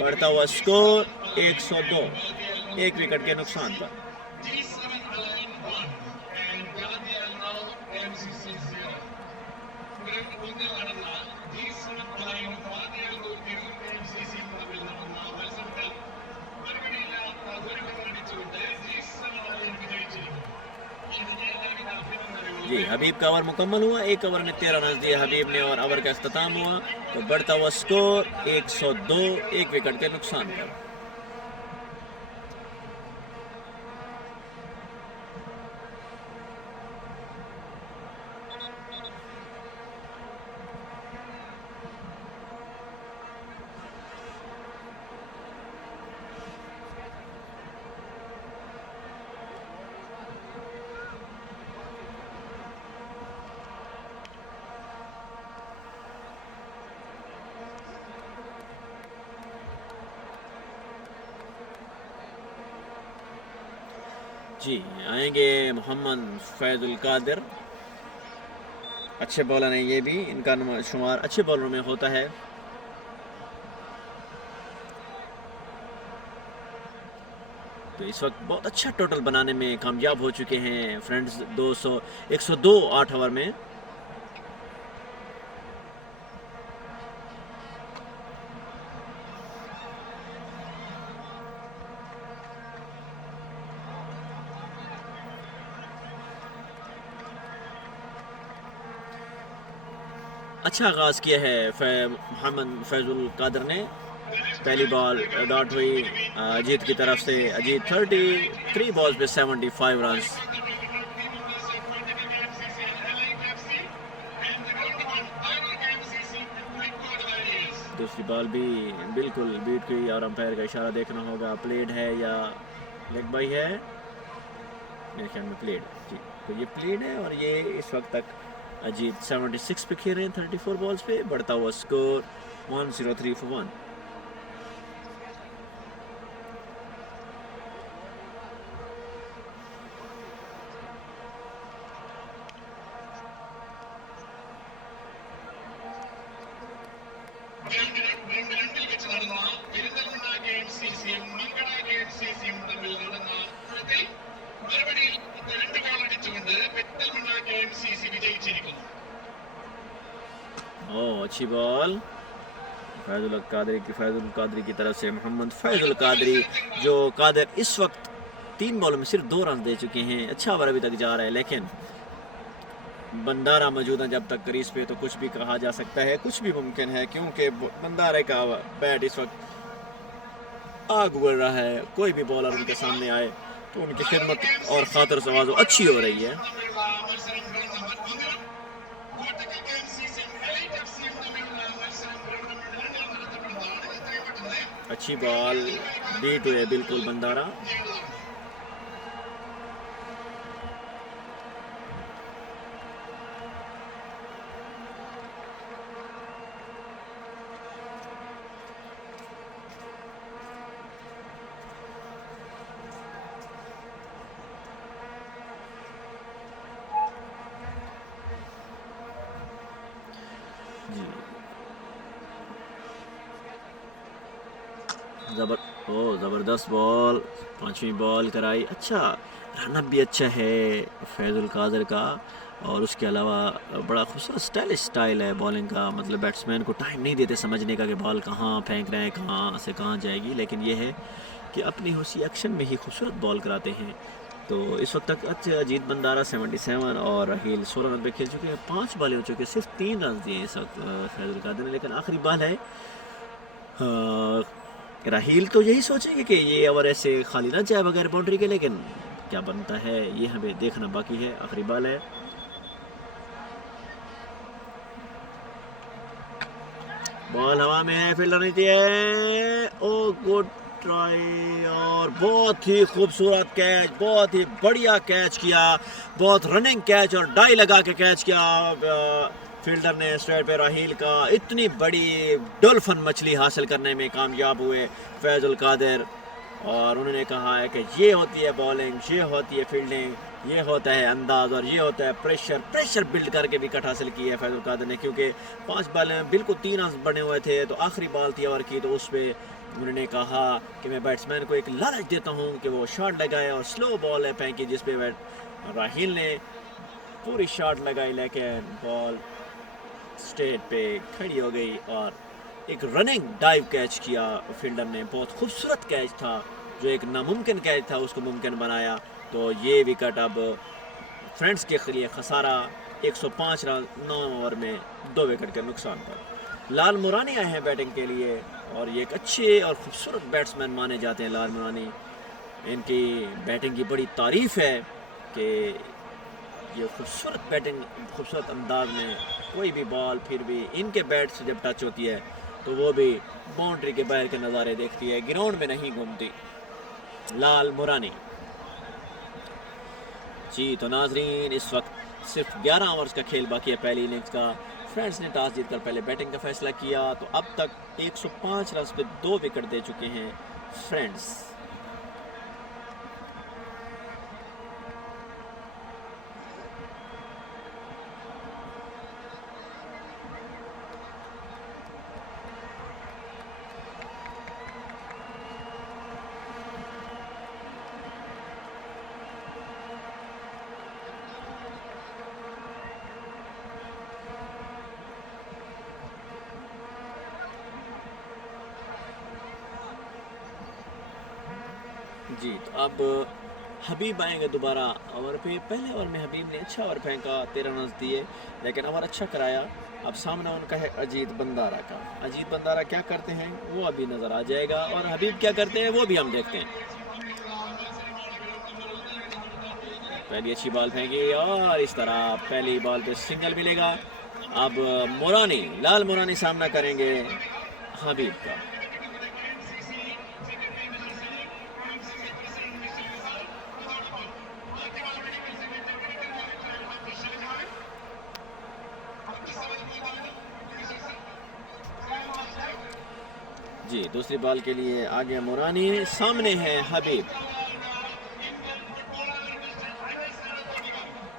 बढ़ता हुआ स्कोर 102, 1 विकेट के नुकसान पर। जी, हबीब का ओवर मुकम्मल हुआ। 1 ओवर में 13 रन दिए हबीब ने और ओवर का अख्ताम हुआ। तो बढ़ता हुआ स्कोर 102, 1 विकेट के नुकसान पर। जी, आएंगे मोहम्मद फैजुल कादिर, अच्छे बॉलर हैं ये भी, इनका शुमार अच्छे बॉलरों में होता है। तो इस वक्त बहुत अच्छा टोटल बनाने में कामयाब हो चुके हैं फ्रेंड्स। 102 8 ओवर में। अच्छा आगाज़ किया है मोहम्मद फैजुल कादर ने। पहली बॉल डॉट हुई अजीत की तरफ से। अजीत 33 बॉल्स पे 75 रन। दूसरी बॉल भी बिल्कुल बीट गई और अंपायर का इशारा देखना होगा, प्लेड है या लेग बाई है। मेरे ख्याल में प्लेड, जी तो ये प्लेड है। और ये इस वक्त तक अजीत 76 पे खेल रहे हैं 34 बॉल्स पे। बढ़ता हुआ स्कोर 103 for 1। अच्छी बॉल फैजुल कादरी की तरफ से। मोहम्मद फैजुल कादरी, जो कादर इस वक्त 3 बॉलों में सिर्फ 2 रन दे चुके हैं। अच्छा ओवर अभी तक जा रहा है, लेकिन बंदारा मौजूद है जब तक क्रीज पे, तो कुछ भी कहा जा सकता है, कुछ भी मुमकिन है, क्योंकि बंदारे का बैट इस वक्त आग उगल रहा है। कोई भी बॉलर उनके सामने आए तो उनकी खिदमत और खातिर सवाज़ो अच्छी हो रही है। अच्छी बॉल बीट हुए बिल्कुल बंदारा। ज़बरदस्त बॉल, 5वीं बॉल कराई। अच्छा रनअप भी अच्छा है फैजुल कादर का, और उसके अलावा बड़ा खूबसूरत स्टाइलिश स्टाइल है बॉलिंग का। मतलब बैट्समैन को टाइम नहीं देते समझने का कि बॉल कहाँ फेंक रहे हैं, कहाँ से कहाँ जाएगी, लेकिन ये है कि अपनी उसी एक्शन में ही खूबसूरत बॉल कराते हैं। तो इस वक्त तक अच्छा अजीत बंदारा 77 और राहील 16 रन पे खेल चुके हैं। 5 बॉलें हो चुके हैं, सिर्फ 3 रन दिए इस वक्त फैजुल कादर ने। लेकिन आखिरी बॉल है, राहील तो यही सोचेंगे कि ये ओवर ऐसे खाली ना जाए बगैर बाउंड्री के, लेकिन क्या बनता है ये हमें देखना बाकी है। आखिरी बॉल है, बॉल हवा में है, फील्डर नीचे है। ओ गुड ट्राई, और बहुत ही खूबसूरत कैच, बहुत ही बढ़िया कैच किया, बहुत रनिंग कैच और डाई लगा के कैच किया फील्डर ने स्ट्रेट पे राहील का। इतनी बड़ी डॉल्फिन मछली हासिल करने में कामयाब हुए फैजुल कादर, और उन्होंने कहा है कि ये होती है बॉलिंग, ये होती है फील्डिंग, ये होता है अंदाज, और ये होता है प्रेशर बिल्ड करके विकेट हासिल की है फैजुल कादर ने। क्योंकि 5 बॉल में बिल्कुल 3 रन बने हुए थे, तो आखिरी बॉल थी ओवर की, तो उस पर उन्होंने कहा कि मैं बैट्समैन को एक लालच देता हूँ कि वो शॉट लगाए, और स्लो बॉल है फेंकी जिस पे राहील ने पूरी शॉट लगाई, लेकिन बॉल स्ट्रेट पे खड़ी हो गई, और एक रनिंग डाइव कैच किया फील्डर ने। बहुत खूबसूरत कैच था, जो एक नामुमकिन कैच था उसको मुमकिन बनाया। तो ये विकेट अब फ्रेंड्स के लिए खसारा, 105 रन 9 ओवर में 2 विकेट के नुकसान पर। लाल मुरानी आए हैं बैटिंग के लिए, और ये एक अच्छे और खूबसूरत बैट्समैन माने जाते हैं लाल मुरानी। इनकी बैटिंग की बड़ी तारीफ़ है कि ये खूबसूरत बैटिंग, खूबसूरत अंदाज में कोई भी बॉल फिर भी इनके बैट से जब टच होती है तो वो भी बाउंड्री के बाहर के नज़ारे देखती है, ग्राउंड में नहीं घूमती। लाल मुरानी जी। तो नाजरीन, इस वक्त सिर्फ 11 ओवर्स का खेल बाकी है पहली इनिंग्स का। फ्रेंड्स ने टॉस जीतकर पहले बैटिंग का फैसला किया, तो अब तक 105 रन पे 2 विकेट दे चुके हैं फ्रेंड्स। जी, तो अब हबीब आएंगे दोबारा ओवर पे। पहले ओवर में हबीब ने अच्छा ओवर फेंका, 13 रन दिए, लेकिन ओवर अच्छा कराया। अब सामना उनका है अजीत बंदारा का। अजीत बंदारा क्या करते हैं वो अभी नज़र आ जाएगा, और हबीब क्या करते हैं वो भी हम देखते हैं। पहली अच्छी बॉल फेंकी और इस तरह पहली बॉल पे सिंगल मिलेगा। अब मोरानी, लाल मोरानी सामना करेंगे हबीब का। जी, दूसरी बॉल के लिए आगे मोरानी, सामने है हबीब।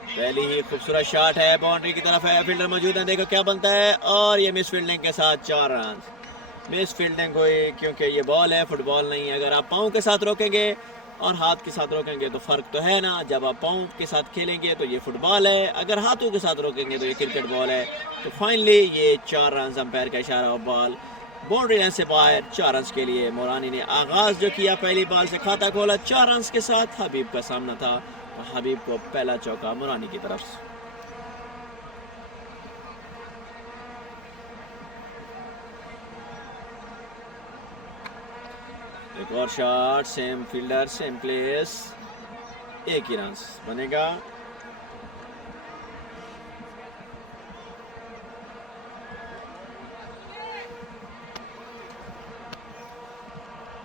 पहली ही खूबसूरत शॉट है, बाउंड्री की तरफ है, फील्डर मौजूद है, देखो क्या बनता है, और ये मिस फील्डिंग के साथ 4 रन। मिस फील्डिंग हुई क्योंकि ये बॉल है, फुटबॉल नहीं है। अगर आप पाँव के साथ रोकेंगे और हाथ के साथ रोकेंगे तो फ़र्क तो है ना। जब आप पाँव के साथ खेलेंगे तो ये फुटबॉल है, अगर हाथों के साथ रोकेंगे तो ये क्रिकेट बॉल है। तो फाइनली ये 4 रन, अंपायर का इशारा और बॉल बाउंड्री लाइन से बाहर। 4 रन के लिए मोरानी ने आगाज़ जो किया, पहली बॉल से खाता खोला, 4 रन के साथ हबीब का सामना था। हबीब को पहला चौका मोरानी की तरफ से। एक और shot, same fielder same place, एक ही रन बनेगा।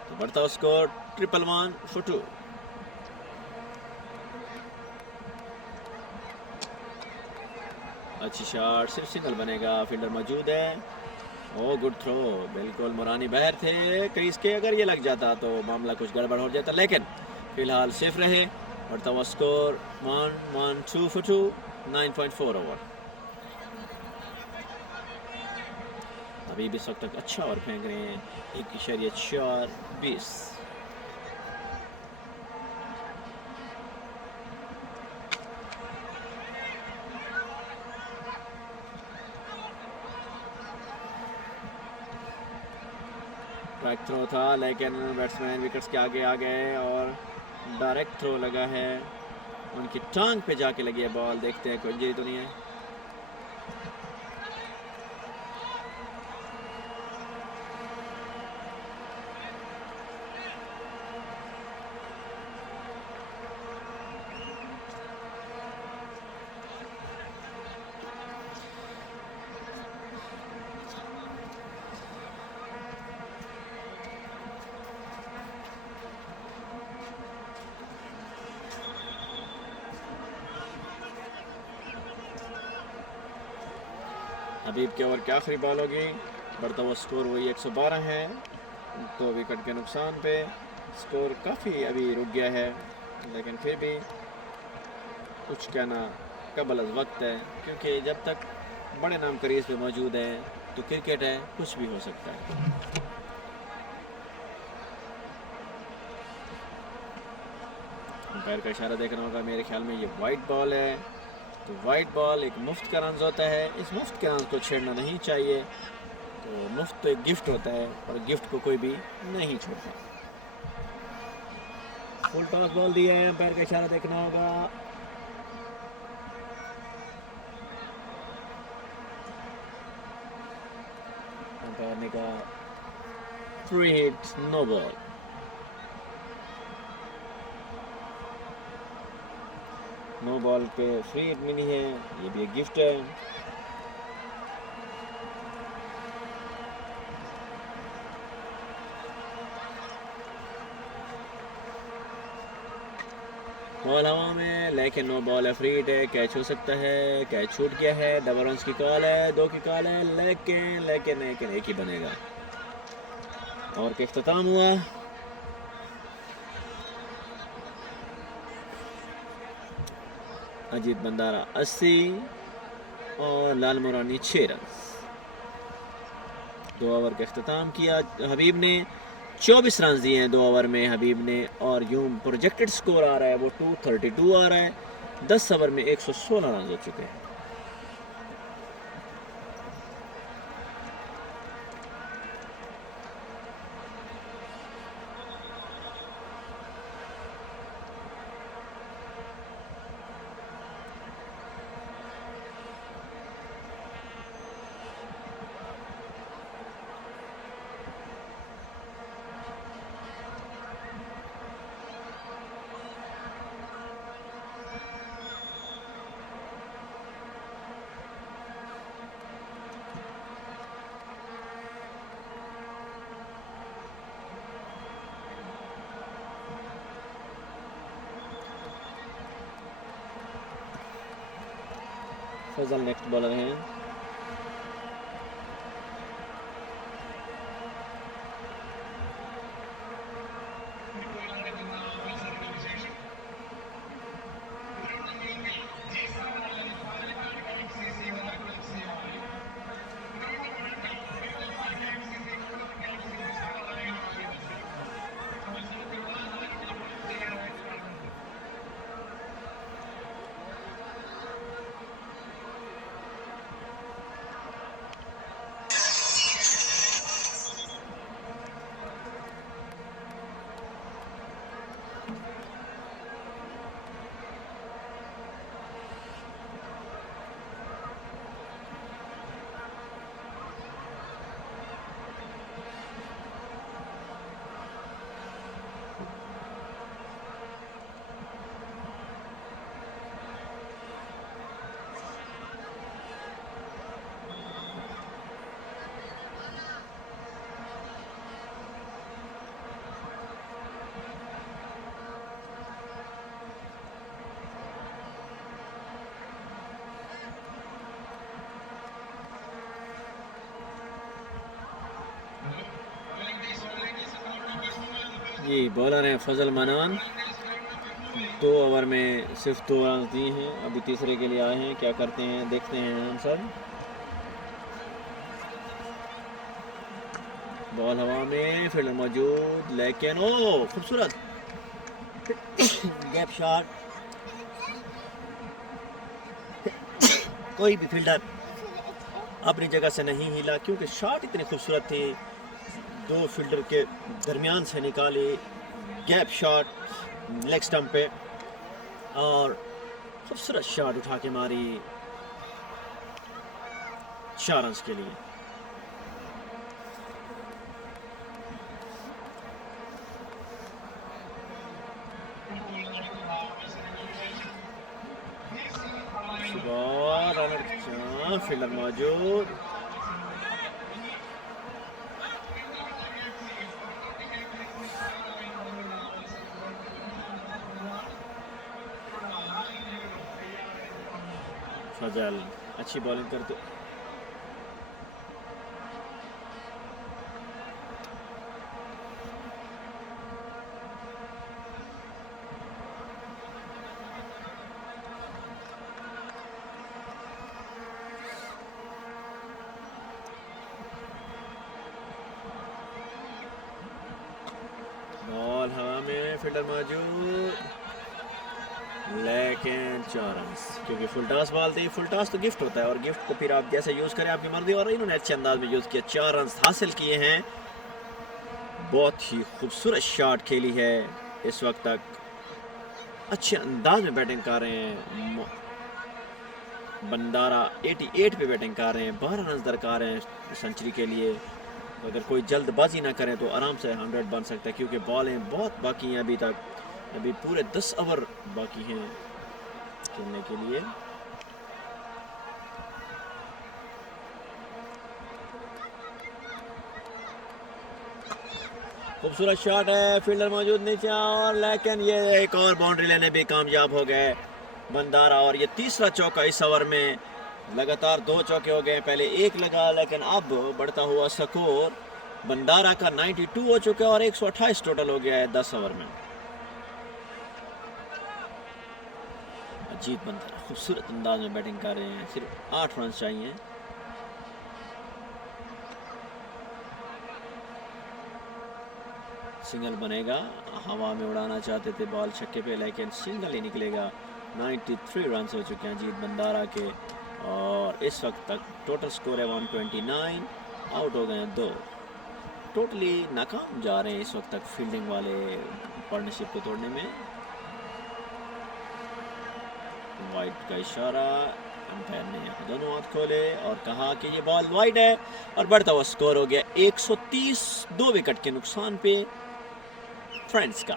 तो बढ़ता स्कोर 111 for 2। अच्छी शॉट, सिर्फ सिंगल बनेगा, फील्डर मौजूद है। ओ गुड थ्रो, बिल्कुल मोरानी बाहर थे क्रीज के, अगर ये लग जाता तो मामला कुछ गड़बड़ हो जाता, लेकिन फिलहाल सेफ रहे। बढ़ता हुआ स्कोर 1-1-2 for 2, 9.4 ओवर। अभी भी इस वक्त तक अच्छा ओवर फेंक रहे हैं, 1.4-20। ट्रैक थ्रो था, लेकिन बैट्समैन विकेट्स के आगे आ गए और डायरेक्ट थ्रो लगा है, उनकी टांग पे जाके लगी है बॉल। देखते हैं कोई इंजरी तो नहीं है। हबीब के ओवर की आखिरी बॉल होगी। बढ़ता हुआ स्कोर वही 112 है, 2 विकेट के नुकसान पे स्कोर काफ़ी अभी रुक गया है, लेकिन फिर भी कुछ कहना कबल अज़ वक्त है, क्योंकि जब तक बड़े नाम क्रीज पे मौजूद हैं तो क्रिकेट है, कुछ भी हो सकता है। अंपायर का इशारा देखना होगा, मेरे ख्याल में ये वाइट बॉल है। तो वाइट बॉल एक मुफ्त का रन होता है, इस मुफ्त के रन को छेड़ना नहीं चाहिए। तो मुफ्त तो एक गिफ्ट होता है और गिफ्ट को कोई भी नहीं छोड़ता। फुल टॉस बॉल दिया है, अंपायर का इशारा देखना होगा। अंपायर ने कहा free hit, no ball. No ball पे फ्री हिट मिली है, ये भी एक गिफ्ट है। बॉल हवा में, लेकिन नो बॉल है, फ्री हिट है, कैच हो सकता है, कैच छूट गया है। डबल रन की कॉल है, 2 की कॉल है, लेकिन एक ही बनेगा। और का इख्तिताम हुआ। अजीत बंदारा 80 और लाल मोरानी 6 रन। 2 ओवर का इख्तिताम किया हबीब ने, 24 रन दिए हैं 2 ओवर में हबीब ने, और यूं प्रोजेक्टेड स्कोर आ रहा है वो 232 आ रहा है। 10 ओवर में 116 रन हो चुके हैं। फजल नेक्स्ट बॉलर हैं। जी बॉलर हैं फजल मनान। 2 ओवर में सिर्फ 2 रन दिए हैं, अभी तीसरे के लिए आए हैं, क्या करते हैं देखते हैं हम सब। बॉल हवा में, फील्डर मौजूद, लेकिन ओ खूबसूरत गैप शॉट। कोई भी फील्डर अपनी जगह से नहीं हिला क्योंकि शॉट इतनी खूबसूरत थी, 2 फील्डर के दरमियान से निकाली गैप शॉट लेग स्टंप पे और खूबसूरत शॉट उठा के मारी 4 रन के लिए। रनर फील्डर मौजूद, फजल अच्छी बॉलिंग करते। बॉल हवा में, फील्डर मौजूद, लेकिन 4 रन क्योंकि फुल टॉस बॉल थी। फुल टॉस तो गिफ्ट होता है और गिफ्ट को फिर आप जैसे यूज़ करें आपकी मर्जी, और इन्होंने अच्छे अंदाज में यूज़ किया, 4 रन हासिल किए हैं। बहुत ही खूबसूरत शॉट खेली है इस वक्त तक, अच्छे अंदाज में बैटिंग कर रहे हैं बंदारा, 88 पे बैटिंग कर रहे हैं, 12 रन दरकार हैं सेंचुरी के लिए। अगर कोई जल्दबाजी ना करें तो आराम से 100 बन सकता है क्योंकि बॉलें बहुत बाकी हैं अभी तक, अभी पूरे 10 ओवर बाकी हैं खेलने के लिए। खूबसूरत शॉट है, फील्डर मौजूद नीचे, और लेकिन ये एक और बाउंड्री लेने भी कामयाब हो गए बंदारा, और ये तीसरा चौका इस ओवर में। लगातार 2 चौके हो गए, पहले 1 लगा, लेकिन अब बढ़ता हुआ स्कोर बंदारा का 92 हो चुका है और 128 टोटल हो गया है 10 ओवर में। अजीत बंदारा खूबसूरत अंदाज में बैटिंग कर रहे हैं, सिर्फ 8 रन चाहिए। सिंगल बनेगा, हवा में उड़ाना चाहते थे बॉल छक्के पे, लेकिन सिंगल ही निकलेगा। 93 रन हो चुके हैं अजीत बंदारा के, और इस वक्त तक टोटल स्कोर है 129, आउट हो गए हैं 2। टोटली नाकाम जा रहे हैं इस वक्त तक फील्डिंग वाले पार्टनरशिप को तोड़ने में। वाइड का इशारा, अंपायर ने दोनों हाथ खोले और कहा कि ये बॉल वाइड है, और बढ़ता हुआ स्कोर हो गया 130, 2 विकेट के नुकसान पे फ्रेंड्स का।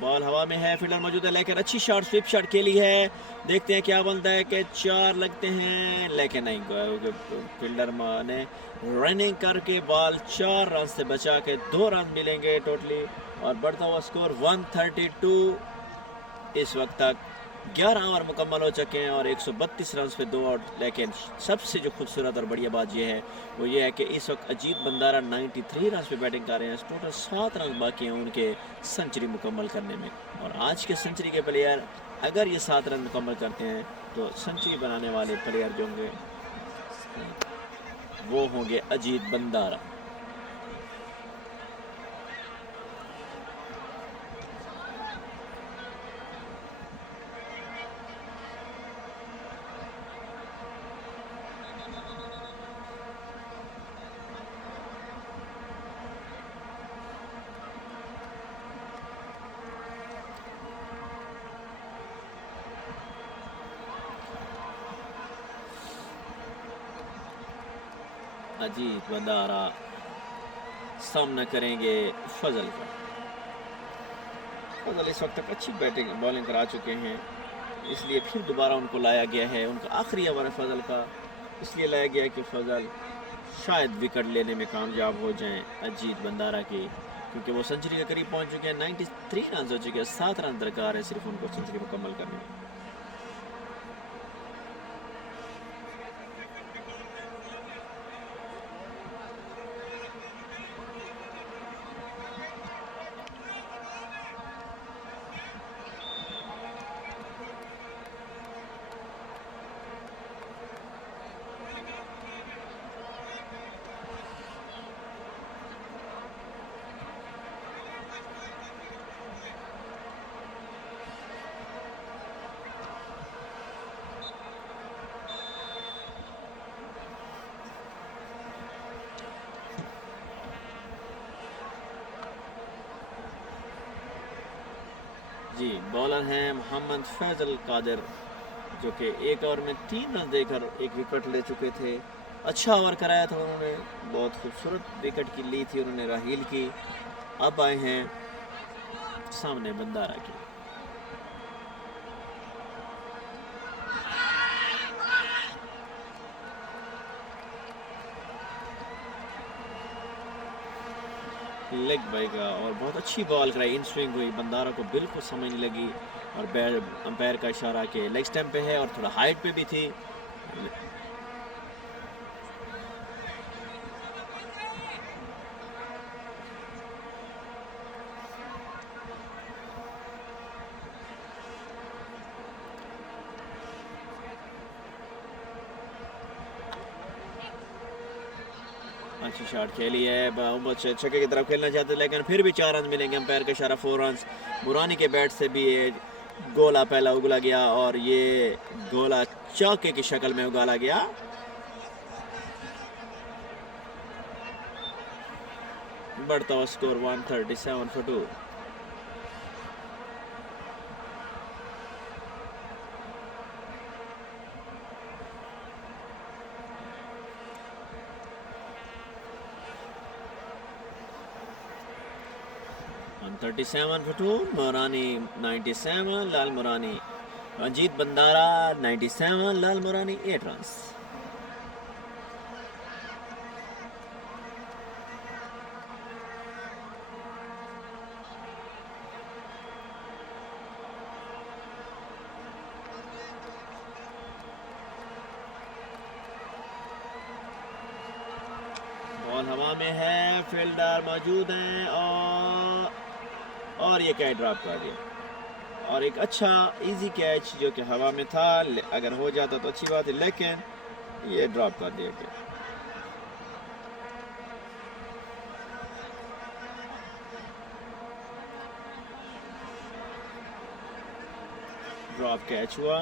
बॉल हवा में है, फील्डर मौजूद है, लेकिन अच्छी शॉट, स्विप शॉट खेली है। देखते हैं क्या बनता है कि 4 लगते हैं, लेकिन नहीं, फील्डर ने रनिंग करके बॉल 4 रन से बचा के 2 रन मिलेंगे टोटली, और बढ़ता हुआ स्कोर 132 इस वक्त तक 11 ओवर मुकम्मल हो चुके हैं और 132 रन पे 2 आउट। लेकिन सबसे जो खूबसूरत और बढ़िया बात यह है वो ये है कि इस वक्त अजीत बंदारा 93 रन पे बैटिंग कर रहे हैं। टोटल 7 रन बाकी हैं उनके सेंचुरी मुकम्मल करने में। और आज के सेंचुरी के प्लेयर अगर ये 7 रन मुकम्मल करते हैं तो सेंचुरी बनाने वाले प्लेयर जो होंगे वो होंगे अजीत बंदारा। अजीत बंदारा सामना करेंगे फजल का। फजल इस वक्त तक अच्छी बैटिंग बॉलिंग करा चुके हैं, इसलिए फिर दोबारा उनको लाया गया है। उनका आखिरी ओवर है फजल का, इसलिए लाया गया है कि फजल शायद विकेट लेने में कामयाब हो जाएं अजीत बंदारा की, क्योंकि वो सेंचुरी के करीब पहुंच चुके हैं। 93 रन हो चुके हैं, 7 रन दरकार है सिर्फ उनको सेंचुरी मुकम्मल करने में। जी, बॉलर हैं मोहम्मद फैजल कादिर, जो कि एक ओवर में 3 रन देकर एक विकेट ले चुके थे। अच्छा ओवर कराया था उन्होंने, बहुत खूबसूरत विकेट की ली थी उन्होंने राहील की। अब आए हैं सामने बंदारा की। लेग बाई का और बहुत अच्छी बॉल कराई, इन स्विंग हुई, बंदारा को बिल्कुल समझ नहीं लगी। और अंपायर का इशारा के लेग स्टैम्प पे है और थोड़ा हाइट पे भी थी। 5 शॉट खेली है, मोहम्मद छक्के की तरफ खेलना चाहते लेकिन फिर भी 4 रन मिलेंगे। अंपायर का इशारा 4 रन। मुरानी के बैट से भी ये गोला पहला उगला गया और ये गोला चौके की शक्ल में उगाला गया। बढ़ता हुआ score 137 for 2। Murani 97, Lal Murani. Ajit Bandara 97, Lal Murani 8 run. Ball हवा में है, फील्डर मौजूद हैं और ये कैच ड्रॉप कर दिया। और एक अच्छा इजी कैच जो कि हवा में था, अगर हो जाता तो अच्छी बात है, लेकिन ये ड्रॉप कर दिया गया। ड्रॉप कैच हुआ।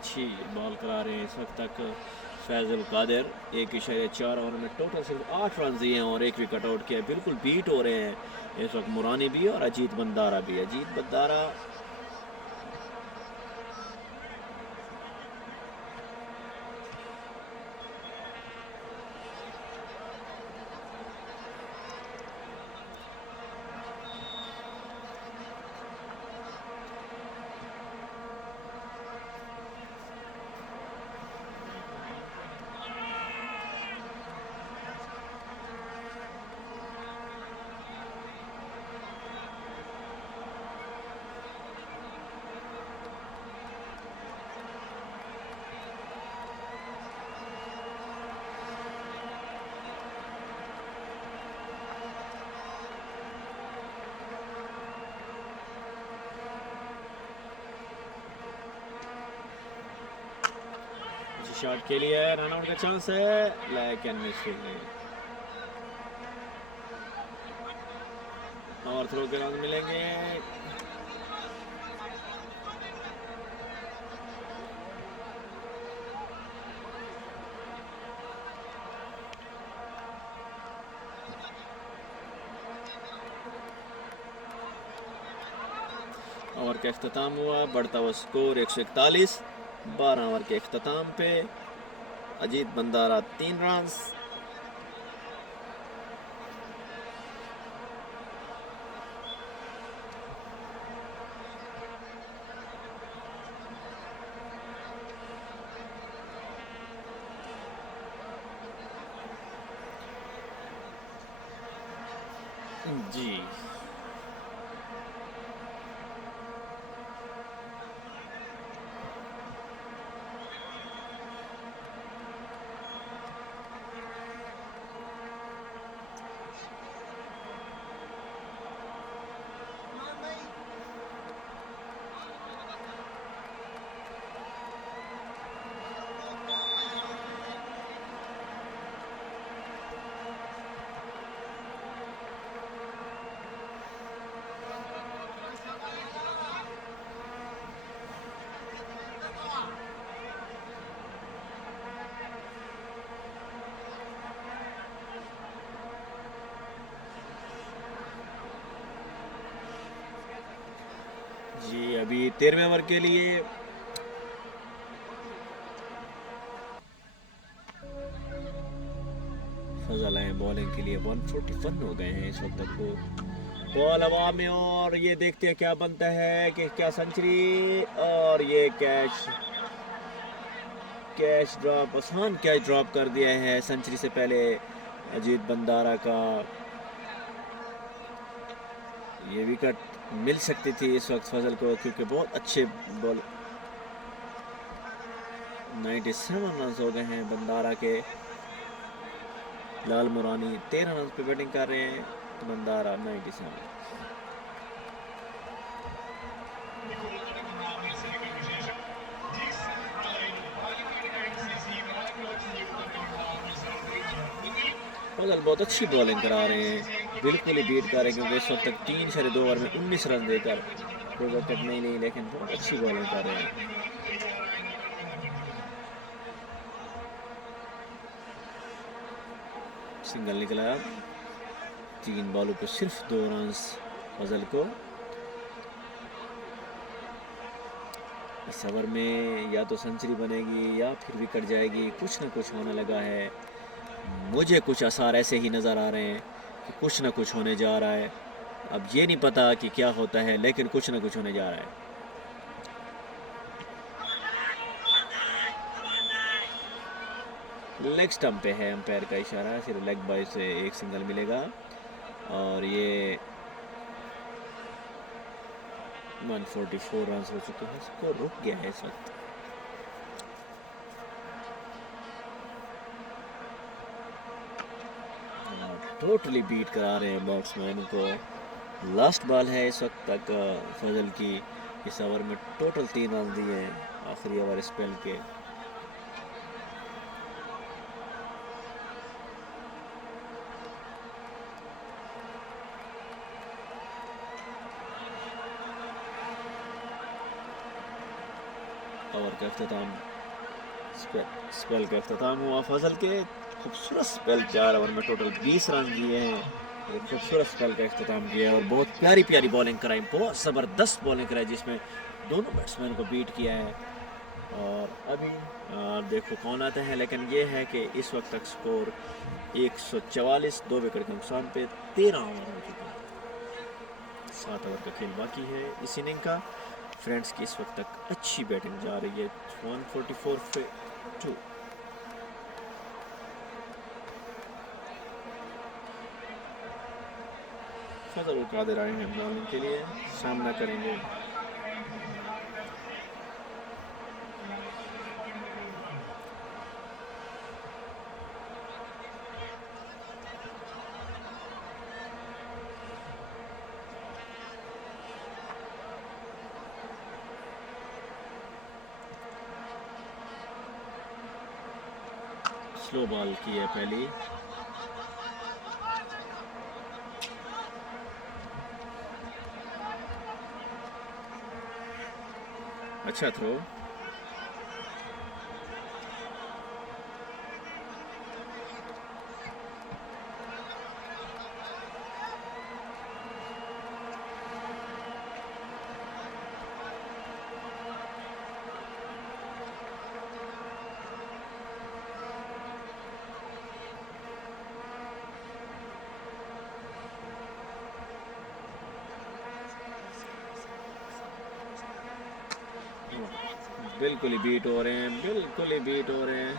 अच्छी बॉल करा रहे हैं इस वक्त तक फैजल कादिर। 1.4 ओवर में टोटल सिर्फ 8 रन दिए हैं और 1 विकेट आउट किया। बिल्कुल बीट हो रहे हैं इस वक्त मुरानी भी और अजीत बंदारा भी। अजीत बंदारा शॉट के लिए रन आउट का चांस है लेकिन मिस और थ्रो के रन मिलेंगे। ओवर का अख्ताम हुआ, बढ़ता हुआ स्कोर 141। 12 ओवर के अख्ताम पे अजीत बंदारा 3 रन। जी जी अभी 13वें ओवर के लिए फजल आए बॉलिंग के लिए। 141 हो गए हैं इस वक्त तक को। बॉल हवा में और ये देखते हैं क्या बनता है कि क्या सेंचुरी और ये कैच ड्रॉप, आसान कैच ड्रॉप कर दिया है सेंचुरी से पहले अजीत बंदारा का। ये विकेट मिल सकती थी इस वक्त फजल को क्योंकि बहुत अच्छे बॉल। 97 रन हो गए हैं बंदारा के। लाल मुरानी 13 रन पे बैटिंग कर रहे हैं, बंदारा 97। फजल बहुत अच्छी बॉलिंग करा रहे हैं, बिल्कुल ही बीट कर रहे हैं क्योंकि इस वक्त तक 3.2 ओवर में 19 रन देकर कोई विकेट नहीं ली, लेकिन बहुत अच्छी बॉलिंग कर रहे हैं। सिंगल निकला, 3 बॉलों पे सिर्फ 2 रन फजल को। इस ओवर में या तो सेंचुरी बनेगी या फिर विकेट जाएगी, कुछ ना कुछ होने लगा है। मुझे कुछ आसार ऐसे ही नज़र आ रहे हैं कि कुछ ना कुछ होने जा रहा है। अब ये नहीं पता कि क्या होता है, लेकिन कुछ ना कुछ होने जा रहा है। लेग स्टंप पे है, अंपायर का इशारा, सिर्फ लेग बाय से एक सिंगल मिलेगा। और ये 144 रन हो चुके हैं, स्कोर रुक गया है इस वक्त। टोटली बीट करा रहे हैं बैट्समैन को। लास्ट बॉल है इस वक्त तक फजल की। इस ओवर में टोटल 3 रन दिए हैं आखिरी ओवर स्पेल के। ओवर का अख्ताम स्पेल का अख्ताम हुआ। फजल के खूबसूरत स्पेल, 4 ओवर में टोटल 20 रन दिए हैं। एक खूबसूरत स्पेल का अख्ताम किया और बहुत प्यारी प्यारी बॉलिंग कराई, बहुत ज़बरदस्त बॉलिंग कराई जिसमें दोनों बैट्समैन को बीट किया है। और अभी देखो कौन आता है, लेकिन ये है कि इस वक्त तक स्कोर 144, 2 विकेट के नुकसान पे 13 ओवर हो चुके हैं। 7 ओवर का खेल बाकी है इस इनिंग का। फ्रेंड्स की इस वक्त तक अच्छी बैटिंग जा रही है, 144 पे 2। फजल कादिर आए हैं बॉलिंग के लिए, सामना करेंगे स्लो बॉल की है पहली। अच्छा थ्रो। बिल्कुल ही बीट हो रहे हैं, बिल्कुल ही बीट हो रहे हैं।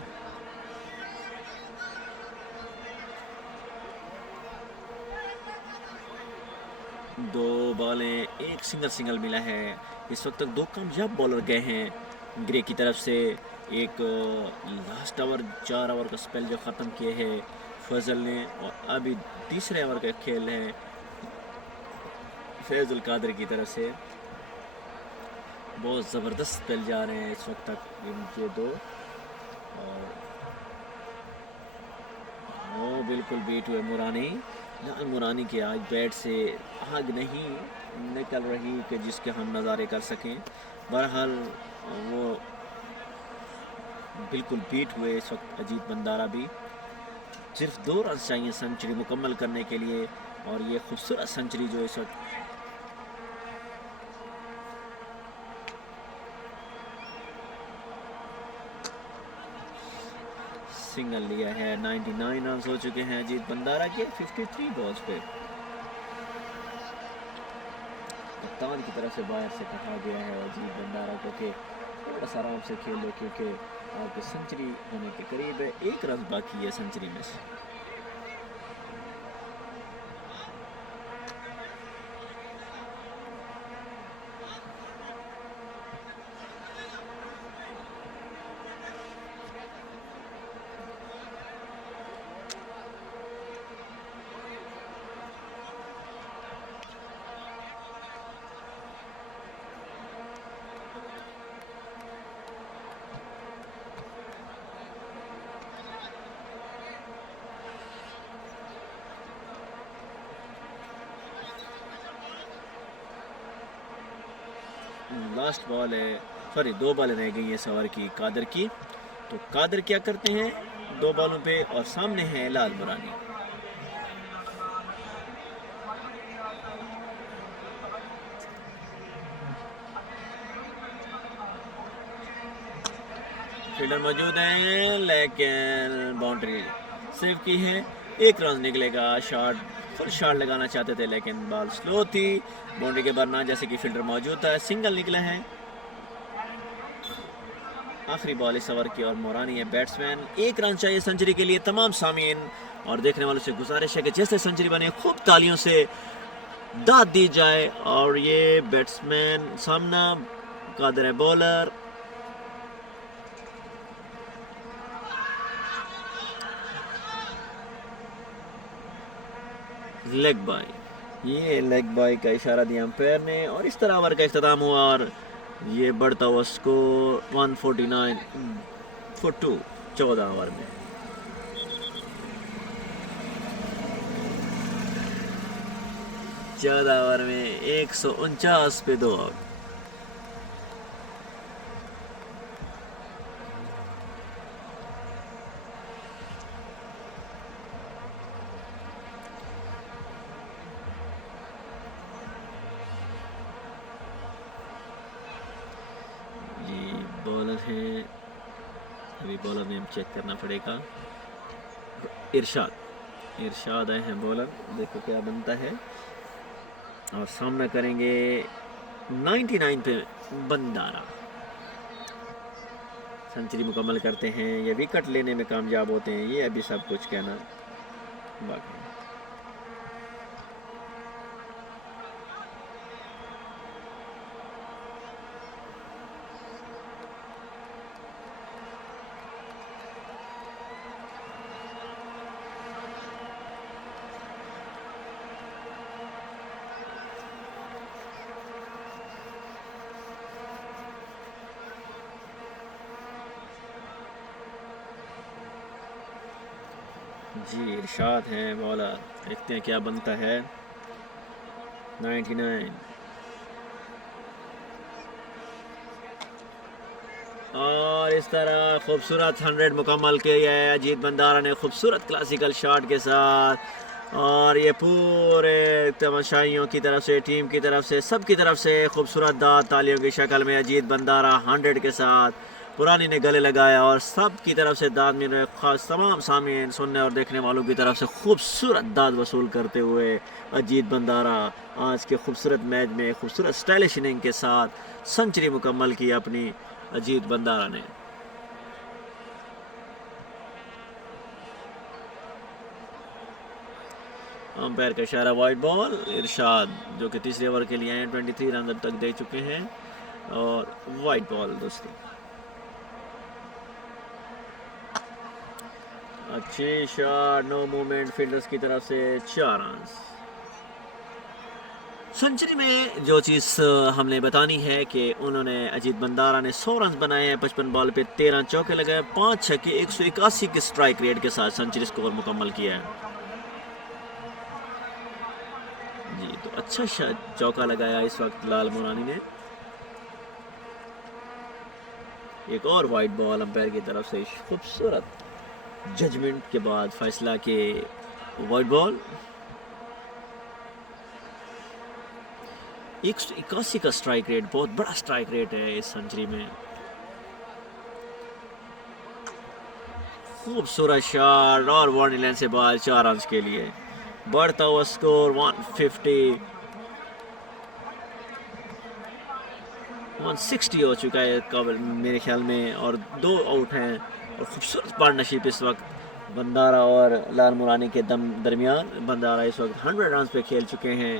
दो बॉलें, एक सिंगल मिला है। इस वक्त तक 2 कामयाब बॉलर गए हैं ग्रे की तरफ से। एक लास्ट ओवर 4 ओवर का स्पेल जो ख़त्म किए हैं फजल ने, और अभी तीसरे ओवर का खेल है फैजुल कादिर की तरफ से। बहुत ज़बरदस्त स्पेल जा रहे हैं इस वक्त तक इनके 2। और वो बिल्कुल बीट हुए मुरानी। मुरानी के आज बैट से आग नहीं निकल रही कि जिसके हम नज़ारे कर सकें। बहरहाल वो बिल्कुल बीट हुए इस वक्त। अजीत बंदारा भी सिर्फ 2 रन चाहिए सेंचुरी मुकम्मल करने के लिए, और ये खूबसूरत सेंचुरी जो इस वक्त सिंगल लिया है। 99 रन हो चुके हैं अजीत बंदारा के 53 बॉल्स पे। कप्तान की तरफ से बाहर से कहा गया है अजीत बंदारा को कि थोड़ा सा आराम से खेलो, क्योंकि आपकी सेंचुरी होने के करीब है, 1 रन बाकी है सेंचुरी में से। लास्ट बॉल है, सॉरी 2 बॉल रह गई है सवार की कादर की। तो कादर क्या करते हैं 2 बॉलों पे, और सामने है लाल मुरानी। फील्डर मौजूद हैं, लेकिन बाउंड्री सेव की है। 1 रन निकलेगा। शॉट फुल शॉट लगाना चाहते थे, लेकिन बॉल स्लो थी, बाउंड्री के बरना जैसे कि फील्डर मौजूद था। सिंगल निकला है। आखिरी बॉल इस ओवर की, और मोरानी है बैट्समैन। 1 रन चाहिए सेंचुरी के लिए। तमाम सामीन और देखने वालों से गुजारिश है कि जैसे सेंचुरी बने खूब तालियों से दाद दी जाए। और ये बैट्समैन सामना, कादर है बॉलर। लेग बाय, ये लेग बाय का इशारा दिया अंपायर ने, और इस तरह ओवर का इख्तिताम हुआ। और ये बढ़ता हुआ स्कोर 149 फॉर 2 14 ओवर में। ओवर में 149 पे 2 आउट। बॉलर हैं, अभी बॉलर नेम चेक करना पड़ेगा। इरशाद आए हैं बॉलर, देखो क्या बनता है। और सामना करेंगे 99 पे बंदारा। सेंचुरी मुकम्मल करते हैं, ये विकेट लेने में कामयाब होते हैं, ये अभी सब कुछ कहना बाकी। जी इरशाद है बॉलर, देखते हैं क्या बनता है। 99 और इस तरह खूबसूरत 100 मुकम्मल किया है अजीत बंदारा ने, खूबसूरत क्लासिकल शॉट के साथ। और ये पूरे तमाशाइयों की तरफ से, टीम की तरफ से, सब की तरफ से खूबसूरत दाद तालियों की शक्ल में अजीत बंदारा 100 के साथ पुरानी ने गले लगाया। और सब की तरफ से दाद में, खास तमाम सामीन, सुनने और देखने वालों की तरफ से खूबसूरत दाद वसूल करते हुए अजीत बंदारा आज के खूबसूरत मैच में खूबसूरत स्टाइलिश इनिंग के साथ सेंचुरी मुकम्मल की अपनी अजीत बंदारा ने। अंपायर का इशारा, वाइड बॉल। इरशाद जो कि तीसरे ओवर के लिए 23 रन अब तक दे चुके हैं और वाइड बॉल दोस्तों। अच्छी शॉट, नो मूवमेंट फील्डर्स की तरफ से, 4 रन। सेंचुरी में जो चीज़ हमने बतानी है कि उन्होंने, अजीत बंदारा ने 100 रन बनाए हैं 55 बॉल पे, 13 चौके लगाए, 5 छक्के, 181 के स्ट्राइक रेट के साथ सेंचुरी स्कोर मुकम्मल किया है। जी तो अच्छा चौका लगाया इस वक्त लाल मुरानी ने। एक और वाइड बॉल अंपायर की तरफ से, खूबसूरत जजमेंट के बाद फैसला के वाइड बॉल। 181 का स्ट्राइक रेट, बहुत बड़ा स्ट्राइक रेट है इस सेंचुरी में। खूबसूरत शॉट और वार्निंग लाइन से बाहर, 4 रन के लिए बढ़ता हुआ स्कोर 150 160 हो चुका है कवर मेरे ख्याल में, और 2 आउट हैं। और खूबसूरत पार्टनरशिप इस वक्त बंदारा और लाल मुरानी के दरमियान। बंदारा इस वक्त 100 रन पे खेल चुके हैं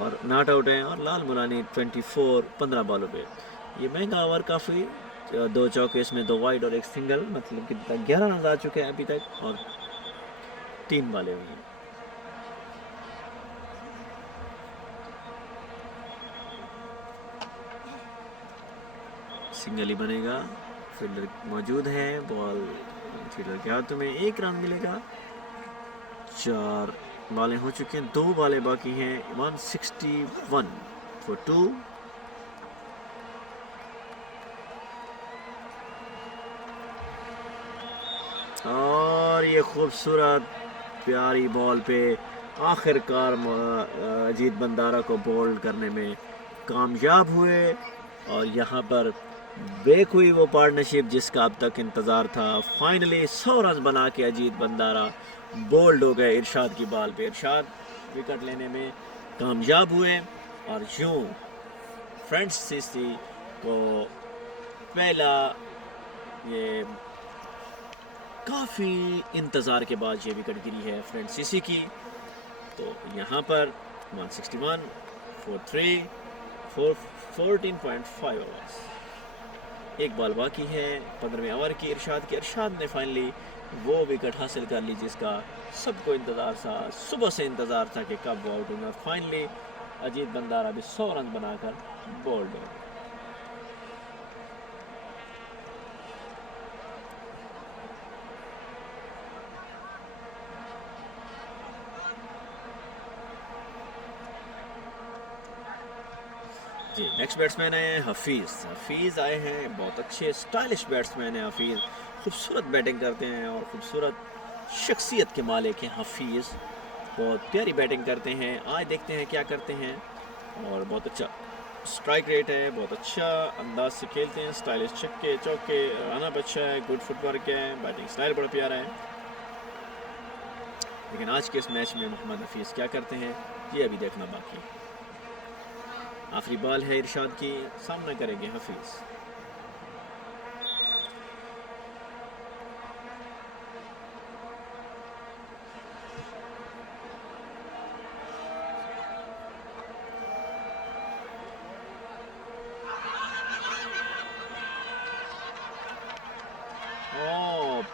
और नॉट आउट हैं, और लाल मुरानी 24 15 बॉलों पे। ये महंगा ओवर काफ़ी, 2 चौके इसमें, 2 वाइड और 1 सिंगल, मतलब कि 11 रन आ चुके हैं अभी तक और 3 बॉलें हुई हैं। सिंगल ही बनेगा, फील्डर मौजूद है, बॉल फील्डर के हाथों में, 1 रन मिलेगा। 4 बॉलें हो चुकी हैं, 2 बॉलें बाकी हैं। 161 फॉर 2। और ये खूबसूरत प्यारी बॉल पे आखिरकार अजीत बंदारा को बोल्ड करने में कामयाब हुए। और यहाँ पर ब्रेक हुई वो पार्टनरशिप जिसका अब तक इंतज़ार था। फाइनली 100 रन बना के अजीत बंदारा बोल्ड हो गए इरशाद की बॉल पे। इरशाद विकेट लेने में कामयाब हुए और यूँ फ्रांसीसी को पहला, ये काफ़ी इंतज़ार के बाद ये विकेट गिरी है फ्रांसीसी की। तो यहाँ पर 161 for 3 for 14.5 ओवर्स, 1 बॉल बाकी है 15वें ओवर की इरशाद ने फाइनली वो विकेट हासिल कर ली जिसका सबको इंतज़ार था, सुबह से इंतज़ार था कि कब वो आउट होगा। फाइनली अजीत बंदारा भी 100 रन बनाकर बोल्ड हो गए। जी नेक्स्ट बैट्समैन है हफीज़ आए हैं, बहुत अच्छे स्टाइलिश बैट्समैन हैं हफीज़, खूबसूरत बैटिंग करते हैं और खूबसूरत शख्सियत के मालिक हैं हफीज़, बहुत प्यारी बैटिंग करते हैं। आज देखते हैं क्या करते हैं। और बहुत अच्छा स्ट्राइक रेट है, बहुत अच्छा अंदाज से खेलते हैं, स्टाइलिश छक्के चौके, रन अप अच्छा है, गुड फुटवर्क है, बैटिंग स्टाइल बड़ा प्यारा है। लेकिन आज के इस मैच में मोहम्मद हफीज़ क्या करते हैं ये अभी देखना बाकी है। आखिरी बॉल है इरशाद की, सामना करेंगे हफीज़।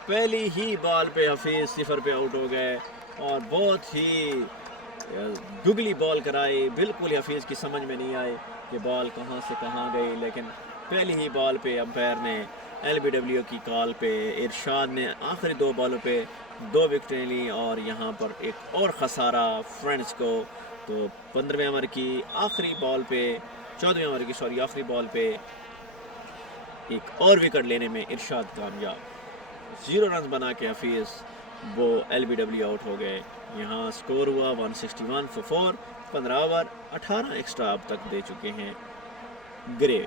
पहली ही बॉल पे हफीज़ सिफर पे आउट हो गए और बहुत ही गुगली बॉल कराई, बिल्कुल ही हफीज़ की समझ में नहीं आए कि बॉल कहां से कहां गई। लेकिन पहली ही बॉल पे अंपायर ने LBW की कॉल पे इरशाद ने आखिरी 2 बॉलों पे 2 विकेटें ली और यहां पर एक और खसारा फ्रेंड्स को। तो 15वें ओवर की आखिरी बॉल पे 14वें ओवर की आखिरी बॉल पे एक और विकेट लेने में इरशाद कामयाब। 0 रन बना के हफीज़ वो LBW आउट हो गए। यहाँ स्कोर हुआ 161 फॉर 4। 15 ओवर 18 एक्स्ट्रा अब तक दे चुके हैं ग्रे।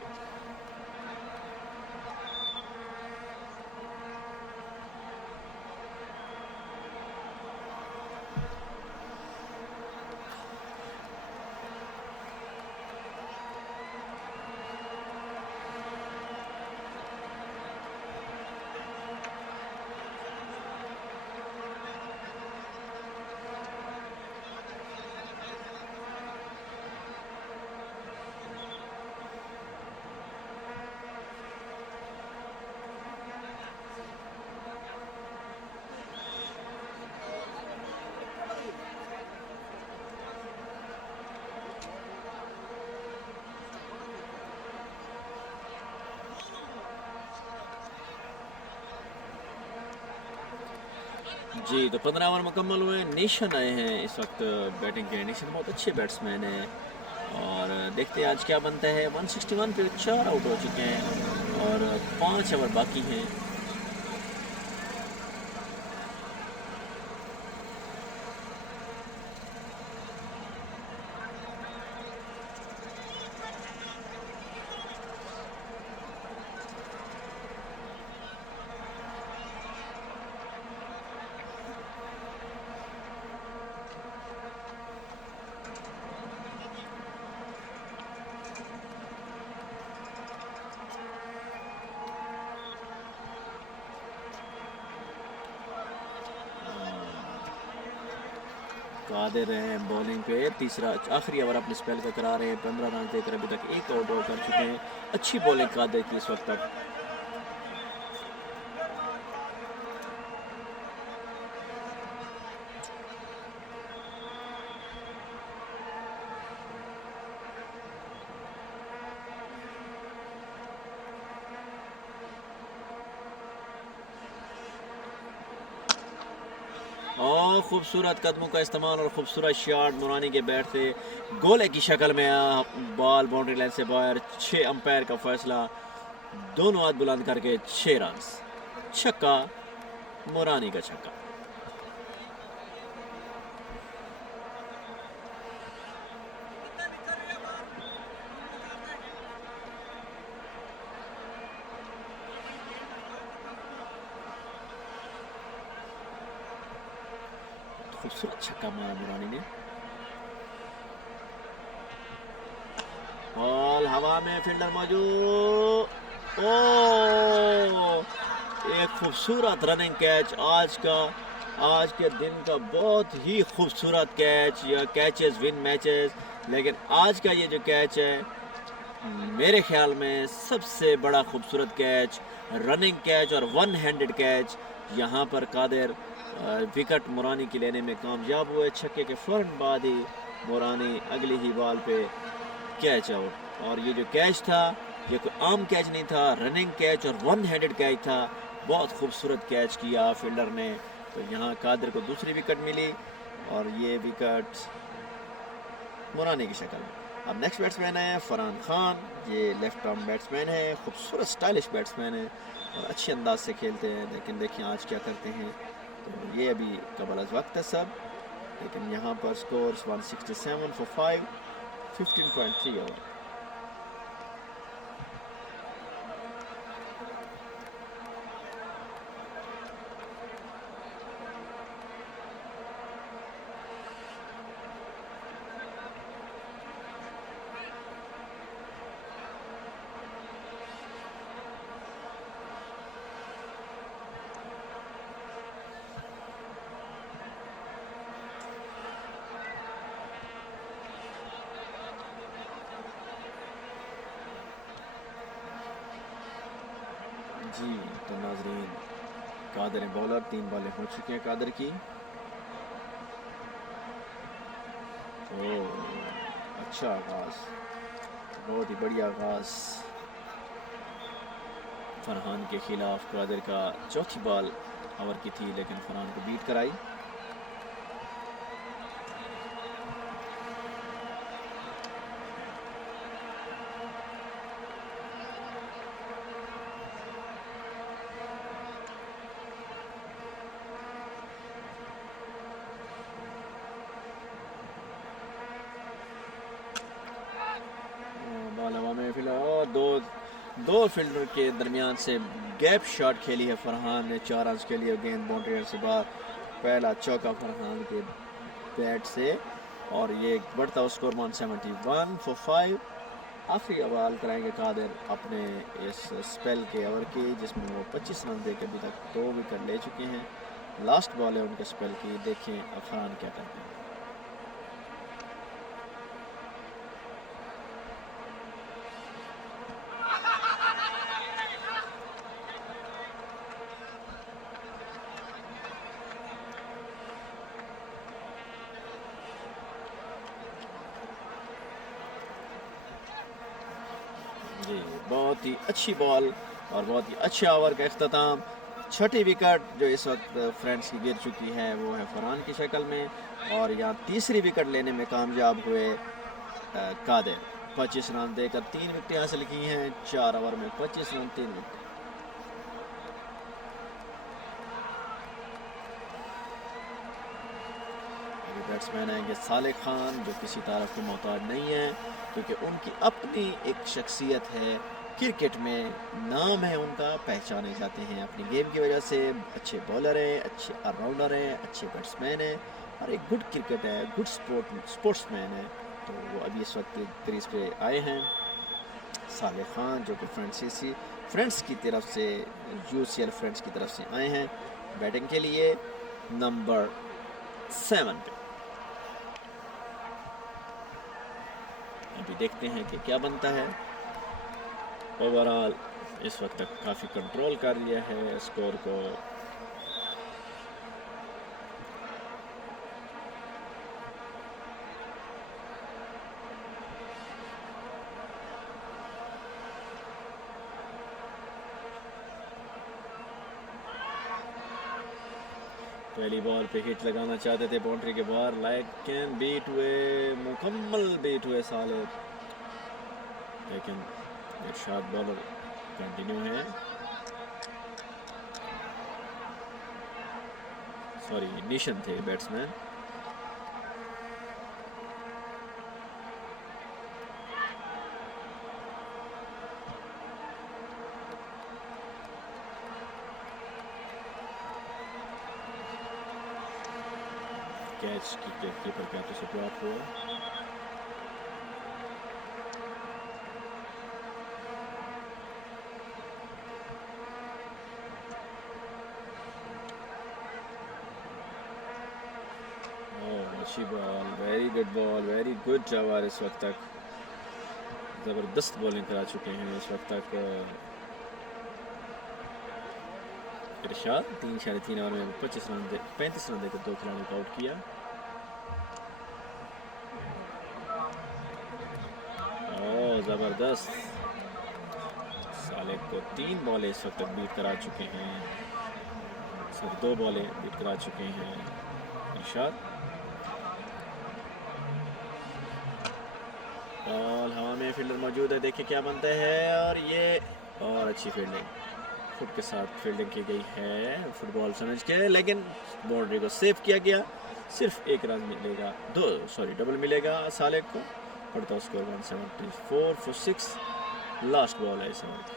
जी, तो 15 ओवर मुकम्मल हुए। नेशन आए हैं इस वक्त बैटिंग के। नेशन बहुत अच्छे बैट्समैन हैं और देखते हैं आज क्या बनता है। 161 पे 4 आउट हो चुके हैं और 5 ओवर बाकी हैं। कादिर हैं बॉलिंग पे, तीसरा आखिरी ओवर अपने स्पेल का करा रहे हैं। 15 रन देकर अभी तक 1 आउट कर चुके हैं। अच्छी बॉलिंग कादिर की इस वक्त तक। और खूबसूरत कदमों का इस्तेमाल और खूबसूरत शॉट नुरानी के बैट से गोले की शक्ल में बॉल बाउंड्री लाइन से बाहर। 6 अंपायर का फैसला, दोनों हाथ बुलंद करके 6 रन। छक्का, मुरानी का छक्का। खूबसूरत छक्का मारा मुरानी ने। बॉल हवा में, फील्डर मौजूद। ओ, एक खूबसूरत रनिंग कैच आज के दिन का बहुत ही खूबसूरत कैच। या कैचेस विन मैचेस, लेकिन आज का ये जो कैच है मेरे ख्याल में सबसे बड़ा खूबसूरत कैच, रनिंग कैच और 1 हैंडेड कैच। यहाँ पर कादिर विकेट मुरानी की लेने में कामयाब हुए। छक्के के फ़ौरन बाद ही मुरानी अगली ही बॉल पे कैच आउट। और ये जो कैच था ये कोई आम कैच नहीं था, रनिंग कैच और 1 हैंडेड कैच था। बहुत खूबसूरत कैच किया फील्डर ने। तो यहाँ कादिर को दूसरी विकेट मिली और ये विकेट मुरानी की शक्ल में। अब नेक्स्ट बैट्समैन है फरहान खान। ये लेफ्ट आर्म बैट्समैन है, खूबसूरत स्टाइलिश बैट्समैन है और अच्छे अंदाज से खेलते हैं। लेकिन देखिए आज क्या करते हैं। तो ये अभी कबल अज़ वक्त है सब, लेकिन यहाँ पर स्कोर 167 फॉर 5, 15.3 ओवर। जी तो नाजरीन, कादर हैं बॉलर, 3 बॉलें हो चुकी हैं कादर की। तो अच्छा आगाज, बहुत ही बढ़िया आगाज फरहान के खिलाफ। कादर का चौथी बॉल ओवर की थी लेकिन फरहान को बीट कराई। बॉल हवा में फिलहाल दो फील्डर के दरमियान से गैप शॉट खेली है फरहान ने 4 रन के लिए। गेंद बाउंड्री से बाहर, पहला चौका फरहान के बैट से और ये बढ़ता हुआ स्कोर 171 फॉर 5। आखिरी बॉल कराएंगे कादिर अपने इस स्पेल के ओवर की, जिसमें वो 25 रन देकर अभी तक 2 विकेट ले चुके हैं। लास्ट बॉल है उनके स्पेल की, देखें अब फरहान क्या करते हैं। जी बहुत ही अच्छी बॉल और बहुत ही अच्छे ओवर का अख्ताम। छठी विकेट जो इस वक्त फ्रेंड्स की गिर चुकी है वो है फरहान की शक्ल में, और यहाँ तीसरी विकेट लेने में कामयाब हुए कादिर। 25 रन देकर 3 विकेटें हासिल की हैं। 4 ओवर में 25 रन 3 विकेट। बैट्समैन आएंगे साले खान, जो किसी तारफ के मोहताज नहीं है क्योंकि उनकी अपनी एक शख्सियत है क्रिकेट में, नाम है उनका, पहचाने जाते हैं अपनी गेम की वजह से। अच्छे बॉलर हैं, अच्छे ऑलराउंडर हैं, अच्छे बैट्समैन हैं और एक गुड क्रिकेट है, गुड स्पोर्ट्समैन है। तो वो अभी इस वक्त क्रीज पे आए हैं साले खान, जो कि फ्रेंड्स की तरफ से, UCL फ्रेंड्स की तरफ से आए हैं बैटिंग के लिए नंबर 7 पे। अभी देखते हैं कि क्या बनता है। ओवरऑल इस वक्त तक काफ़ी कंट्रोल कर लिया है स्कोर को। पहली बॉल पे हिट लगाना चाहते थे बाउंड्री के बाहर, लेकिन बीट हुए, मुकम्मल बीट हुए साले। लेकिन इरशाद बॉलर कंटिन्यू है, सॉरी निशन थे बैट्समैन। कैच कीपर कैच से ड्रॉप हुआ। अच्छी ball, very good ball, very good जवार। इस वक्त तक ज़बरदस्त बॉलिंग करा चुके हैं इस वक्त तक इरशाद। 3 ओवर में 35 रन देकर 2 खिलाड़ियों को आउट किया। ज़बरदस्त, साले को 3 बॉलें इस वक्त तक बीट करा चुके हैं, सिर्फ 2 बॉलें बीट करा चुके हैं इरशाद। बॉल हवा में, फील्डर मौजूद है, देखिए क्या बनता है। और अच्छी फील्डिंग, फुट के साथ फील्डिंग की गई है फुटबॉल समझ के, लेकिन बाउंड्री को सेव किया गया। सिर्फ 1 रन मिलेगा, डबल मिलेगा साले को। पड़ता स्कोर 174 फॉर 6। लास्ट बॉल है इस ओवर की।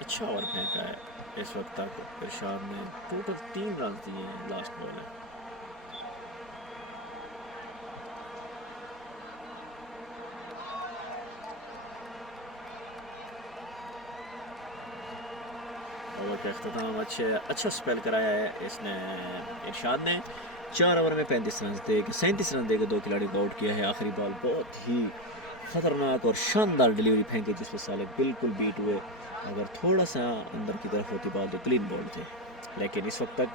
अच्छा ओवर फेंका है इस वक्त तक इरशाद ने, टोटल 3 रन दिए हैं। लास्ट बॉल है। ओवर का अख्ताम अच्छा स्पेल कराया है इसने इरशाद ने। 4 ओवर में 35 रन देकर 37 रन देकर 2 खिलाड़ी को आउट किया है। आखिरी बॉल बहुत ही ख़तरनाक और शानदार डिलीवरी फेंकी जिस पर सालिक बिल्कुल बीट हुए। अगर थोड़ा सा अंदर की तरफ होती बॉल तो क्लीन बॉल थे, लेकिन इस वक्त तक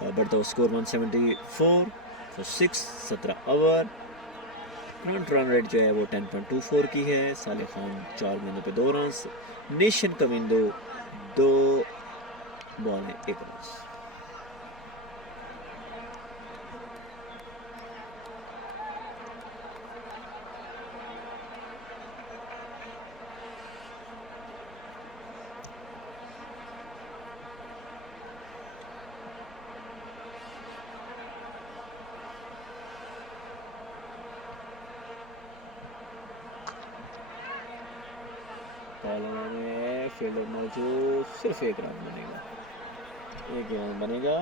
बढ़ता हुआ score 174 for 6, 17 over. Current run rate जो है वो 10.24 की है। सालिक खान 4 गेंदों पे 2 रन, नेशन कविंदो 2 बॉल है 1 रन। फील्डर मौजूद, सिर्फ 1 रन बनेगा, 1 रन बनेगा।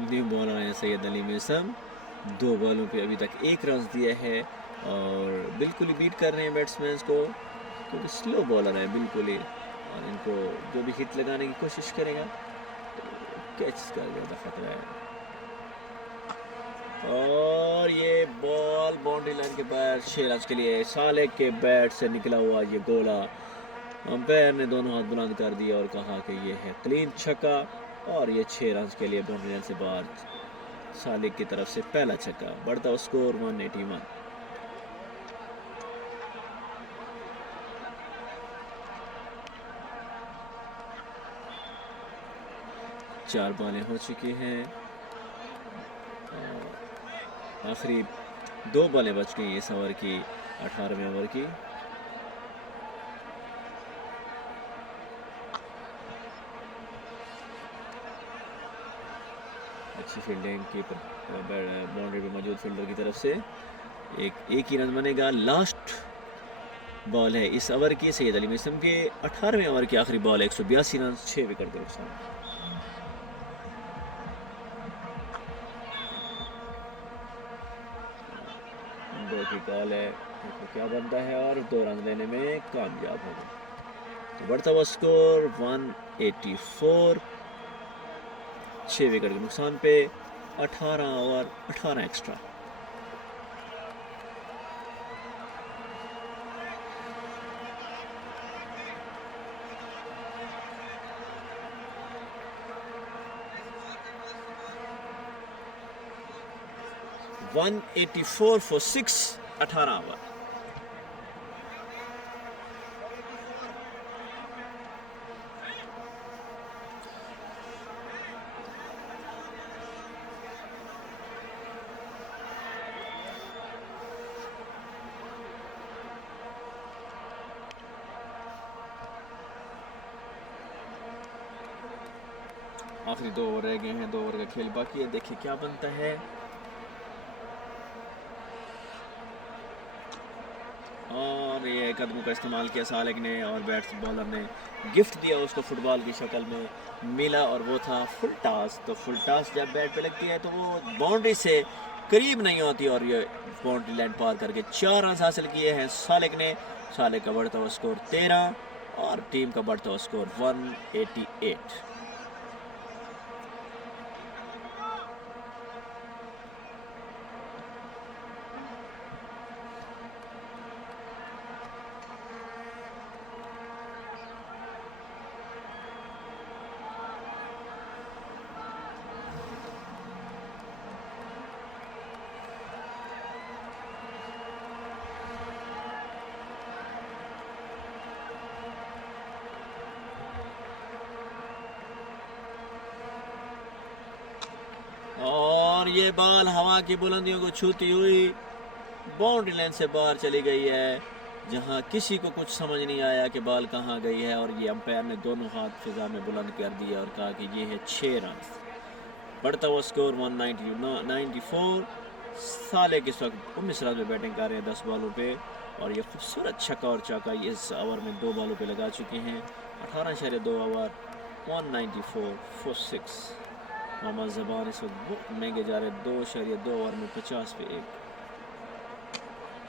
न्यू बॉलर है सैयद अली मिसम, 2 बॉलों पे अभी तक 1 रन दिया है और बिल्कुल ही बीट कर रहे हैं बैट्समैन को, क्योंकि स्लो बॉलर है बिल्कुल ही, और इनको जो भी हिट लगाने की कोशिश करेगा कैच कर ज़्यादा खतरा है। और ये बॉल बाउंड्री लाइन के बाहर 6 रन के लिए। सालिक के बैट से निकला हुआ ये गोला, अंपायर ने दोनों हाथ बुलंद कर दिया और कहा कि ये है क्लीन छक्का, और ये 6 रन के लिए बाउंड्री लाइन से बाहर सालिक की तरफ से पहला छक्का। बढ़ता हुआ स्कोर 181। चार बॉलें हो चुकी हैं, आखिरी 2 बॉलें बच गई इस ओवर की, 18वें ओवर की। अच्छी फील्डिंग की बाउंड्री पे मौजूद फील्डर की तरफ से एक ही रन बनेगा। लास्ट बॉल है इस ओवर की सैयद अली मिसम के 18वें ओवर की आखिरी बॉल, 182 रन, 6 विकेट के नुकसान। दो की कॉल है, तो क्या बनता है, और 2 रन लेने में कामयाब होगा। तो बढ़ता हुआ स्कोर 184, 6 विकेट के नुकसान पे, 18 over 18 extra. One 184 for 6, 18 over. आखिरी 2 ओवर रह गए हैं, 2 ओवर का खेल बाकी है, देखिए क्या बनता है। और ये कदमों का इस्तेमाल किया सालिक ने, और बैट्स बॉलर ने गिफ्ट दिया उसको फुटबॉल की शक्ल में मिला, और वो था फुल टॉस। तो फुल टॉस जब बैट पे लगती है तो वो बाउंड्री से करीब नहीं होती, और ये बाउंड्री लाइन पार करके 4 रन हासिल किए हैं सालिक ने। सालिक का बढ़ता हुआ स्कोर 13 और टीम का बढ़ता हुआ स्कोर 188। और ये बॉल हवा की बुलंदियों को छूती हुई बाउंड्री लाइन से बाहर चली गई है, जहां किसी को कुछ समझ नहीं आया कि बॉल कहां गई है, और ये अंपायर ने दोनों हाथ फिजा में बुलंद कर दिया और कहा कि ये है 6 रन। बढ़ता हुआ स्कोर 194। सालिक इस वक्त 19 रन में बैटिंग कर रहे हैं 10 बॉलों पे, और ये खूबसूरत छक्का और चौका इस ओवर में 2 बॉलों पे लगा चुके हैं। 18.2 ओवर, 194 फॉर 6। मोहम्मद जबान इस वक्त बहुत महंगे जा रहे हैं, 2.2 ओवर में 50 पे 1।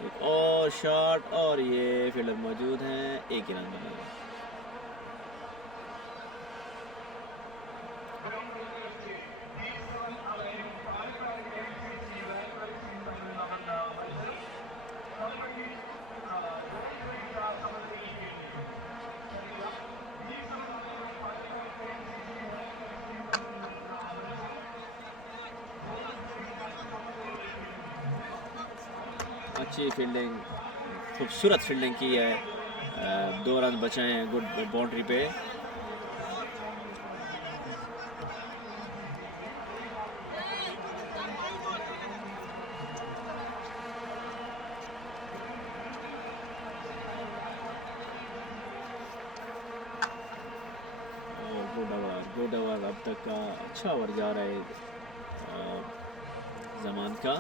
एक और शॉट और ये फील्डर मौजूद हैं, एक ही रन बना। अच्छी फील्डिंग, खूबसूरत फील्डिंग की है, 2 रन बचाए हैं गुड बाउंड्री पे। गुड ओवर अब तक का अच्छा ओवर जा रहा है जमान का।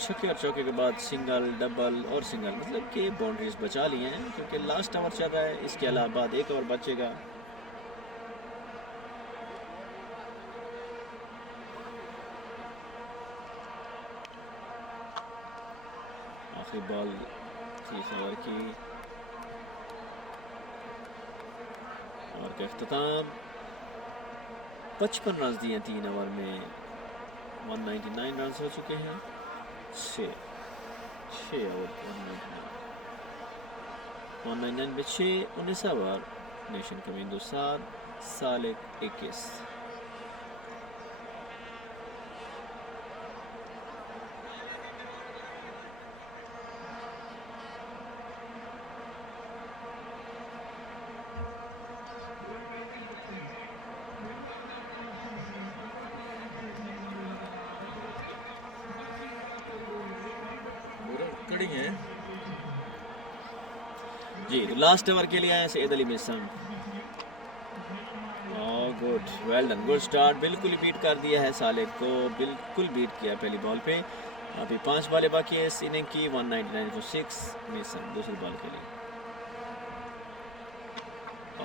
छक्के और चौके के बाद सिंगल, डबल और सिंगल, मतलब कि बाउंड्रीज बचा ली हैं क्योंकि लास्ट ओवर चल रहा है। इसके अलावा बाद एक ओवर बचेगा। आखिरी बॉल 30 ओवर की और का अख्ताम। 55 रन दिए 3 ओवर में, 199 रन हो चुके हैं। 6 ओवर 199 में 6, 19 ओवर। नेशन कमिंदो 7, सालिक 21। जी तो लास्ट ओवर के लिए आए Syed Ali Misam. Good, well done, good start. बिल्कुल ही बीट कर दिया है सालिक को, बिल्कुल बीट किया पहली बॉल पे। अभी 5 बॉलें बाकी है इस इनिंग की। 199 for 6 मिसम दूसरी बॉल के लिए।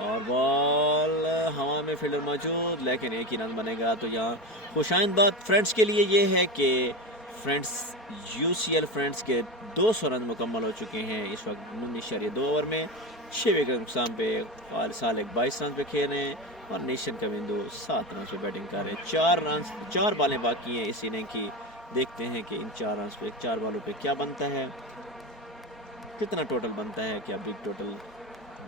और बॉल हवा में, फील्डर मौजूद, लेकिन एक ही रन बनेगा। तो यहाँ खुशाइन बात फ्रेंड्स के लिए ये है कि फ्रेंड्स यूसीएल फ्रेंड्स के 200 रन मुकम्मल हो चुके हैं इस वक्त 19.2 ओवर में। 6 विकेट नुकसान पे और सालिक 22 रन पे खेल रहे हैं और नेशन कमिंदो 7 रन पे बैटिंग कर रहे हैं। 4 बॉलें बाकी हैं इस इनिंग की। देखते हैं कि इन 4 रन पे 4 बॉलों पे क्या बनता है, कितना टोटल बनता है, क्या बिग टोटल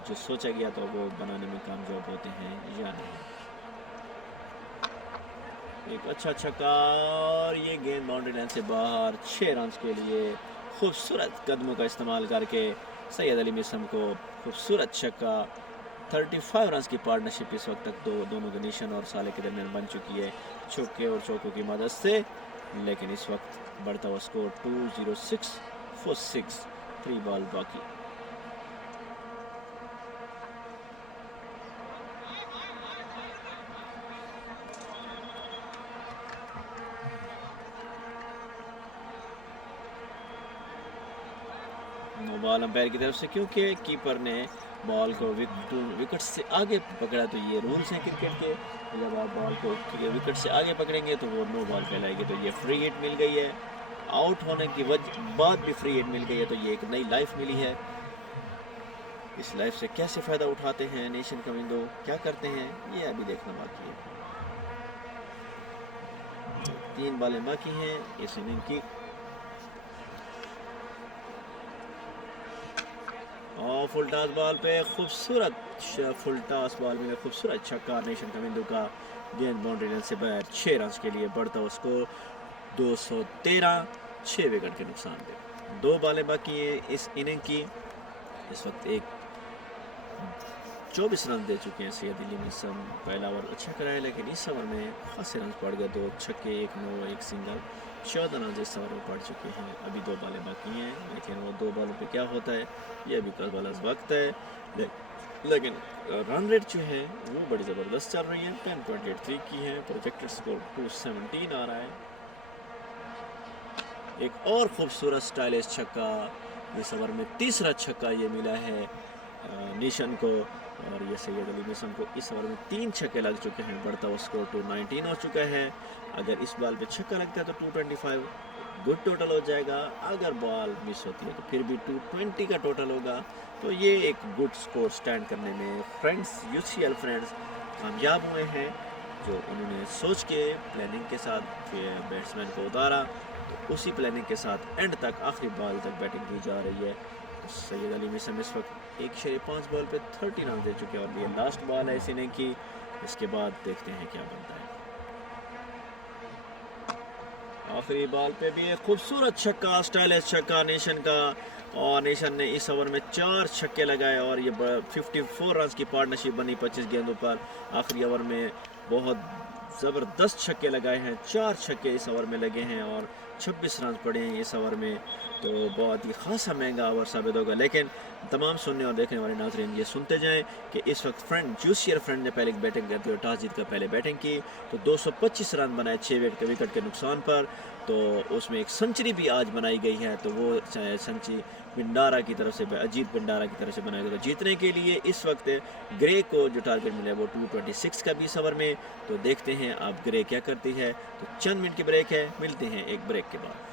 जो सोचा गया तो वो बनाने में कामयाब होते हैं या नहीं। एक अच्छा छक्का और ये गेंद बाउंड्री लाइन से बाहर। 6 रन के लिए खूबसूरत कदमों का इस्तेमाल करके सैयद अली मिसम को खूबसूरत छक्का। 35 रन की पार्टनरशिप इस वक्त तक दोनों के निशान और साले के दरमियान बन चुकी है छक्के और चौकों की मदद से। लेकिन इस वक्त बढ़ता हुआ स्कोर 206 for 6, 3 बॉल बाकी। बॉल अंपायर की तरफ से, क्योंकि कीपर ने बॉल को विकेट से आगे पकड़ा। तो ये रूल्स हैं क्रिकेट के, जब आप बॉल को विकेट से आगे पकड़ेंगे तो वो नो बॉल कहलाएगी। तो ये फ्री हिट मिल गई है, आउट होने की बाद भी फ्री हिट मिल गई है। तो ये एक नई लाइफ मिली है। इस लाइफ से कैसे फ़ायदा उठाते हैं नेशन कमिंदो, क्या करते हैं, ये अभी देखना बाकी है। 3 बॉलें बाकी हैं इस इनिंग की। और फुल टॉस बॉल पे खूबसूरत, फुल टॉस बॉल में खूबसूरत छक्का नेशन कमिंदो का। गेंद बाउंड्री लाइन से बाहर। 6 रन के लिए बढ़ता हुआ स्कोर 213, 6 विकेट के नुकसान पे। 2 बॉलें बाकी है इस इनिंग की। इस वक्त 24 रन दे चुके हैं सैयद अली मिसम। पहला ओवर अच्छा कराया, लेकिन इस ओवर में खासे रन पड़ गए। 2 छक्के, 1 नो, 1 सिंगल। 14 रन इस ओवर में पड़ चुके हैं। अभी 2 बॉलें बाकी हैं, लेकिन वो 2 बॉलों पे क्या होता है ये अभी कल वाला वक्त है। लेकिन रन रेट जो है वो बड़ी ज़बरदस्त चल रही है। 10.83 की है। प्रोजेक्टेड स्कोर 217 आ रहा है। एक और खूबसूरत स्टाइलिश छक्का इस ओवर में, तीसरा छक्का ये मिला है निशन को। और ये सैयद अली मिसम को इस ओवर में 3 छक्के लग चुके हैं। बढ़ता हुआ स्कोर 219 हो चुका है। अगर इस बॉल पे छक्का लगता है तो 225 गुड टोटल हो जाएगा। अगर बॉल मिस होती है तो फिर भी 220 का टोटल होगा। तो ये एक गुड स्कोर स्टैंड करने में फ्रेंड्स, यूसीएल फ्रेंड्स कामयाब हुए हैं, जो उन्होंने सोच के प्लानिंग के साथ बैट्समैन को उतारा, तो उसी प्लानिंग के साथ एंड तक आखिरी बॉल तक बैटिंग की जा रही है। तो सैयद अली मिसम इस वक्त 1/5 बॉल पे 30 रन दे चुके हैं और ये लास्ट बॉल है इस इनिंग की। इसके बाद देखते हैं क्या बनता है। आखिरी बॉल पे भी एक खूबसूरत छक्का, स्टाइलिश छक्का नेशन का, और नेशन ने इस ओवर में 4 छक्के लगाए और ये 54 रन की पार्टनरशिप बनी 25 गेंदों पर। आखिरी ओवर में बहुत ज़बरदस्त छक्के लगाए हैं, 4 छक्के इस ओवर में लगे हैं और 26 रन पड़े हैं इस ओवर में। तो बहुत ही खासा महंगा ओवर साबित होगा। लेकिन तमाम सुनने और देखने वाले नाज़रीन ये सुनते जाएं कि इस वक्त फ्रेंड जूसियर फ्रेंड ने पहले बैटिंग करते हुए टॉस जीत कर पहले बैटिंग की, तो 225 रन बनाए 6 विकेट के नुकसान पर। तो उसमें एक सेंचुरी भी आज बनाई गई है, तो वो सेंचुरी पिंडारा की तरफ से, अजीत पिंडारा की तरफ से बनाया गया। तो जीतने के लिए इस वक्त ग्रे को जो टारगेट मिला है वो 226 का 20 ओवर में। तो देखते हैं अब ग्रे क्या करती है। तो चंद मिनट की ब्रेक है, मिलते हैं एक ब्रेक के बाद।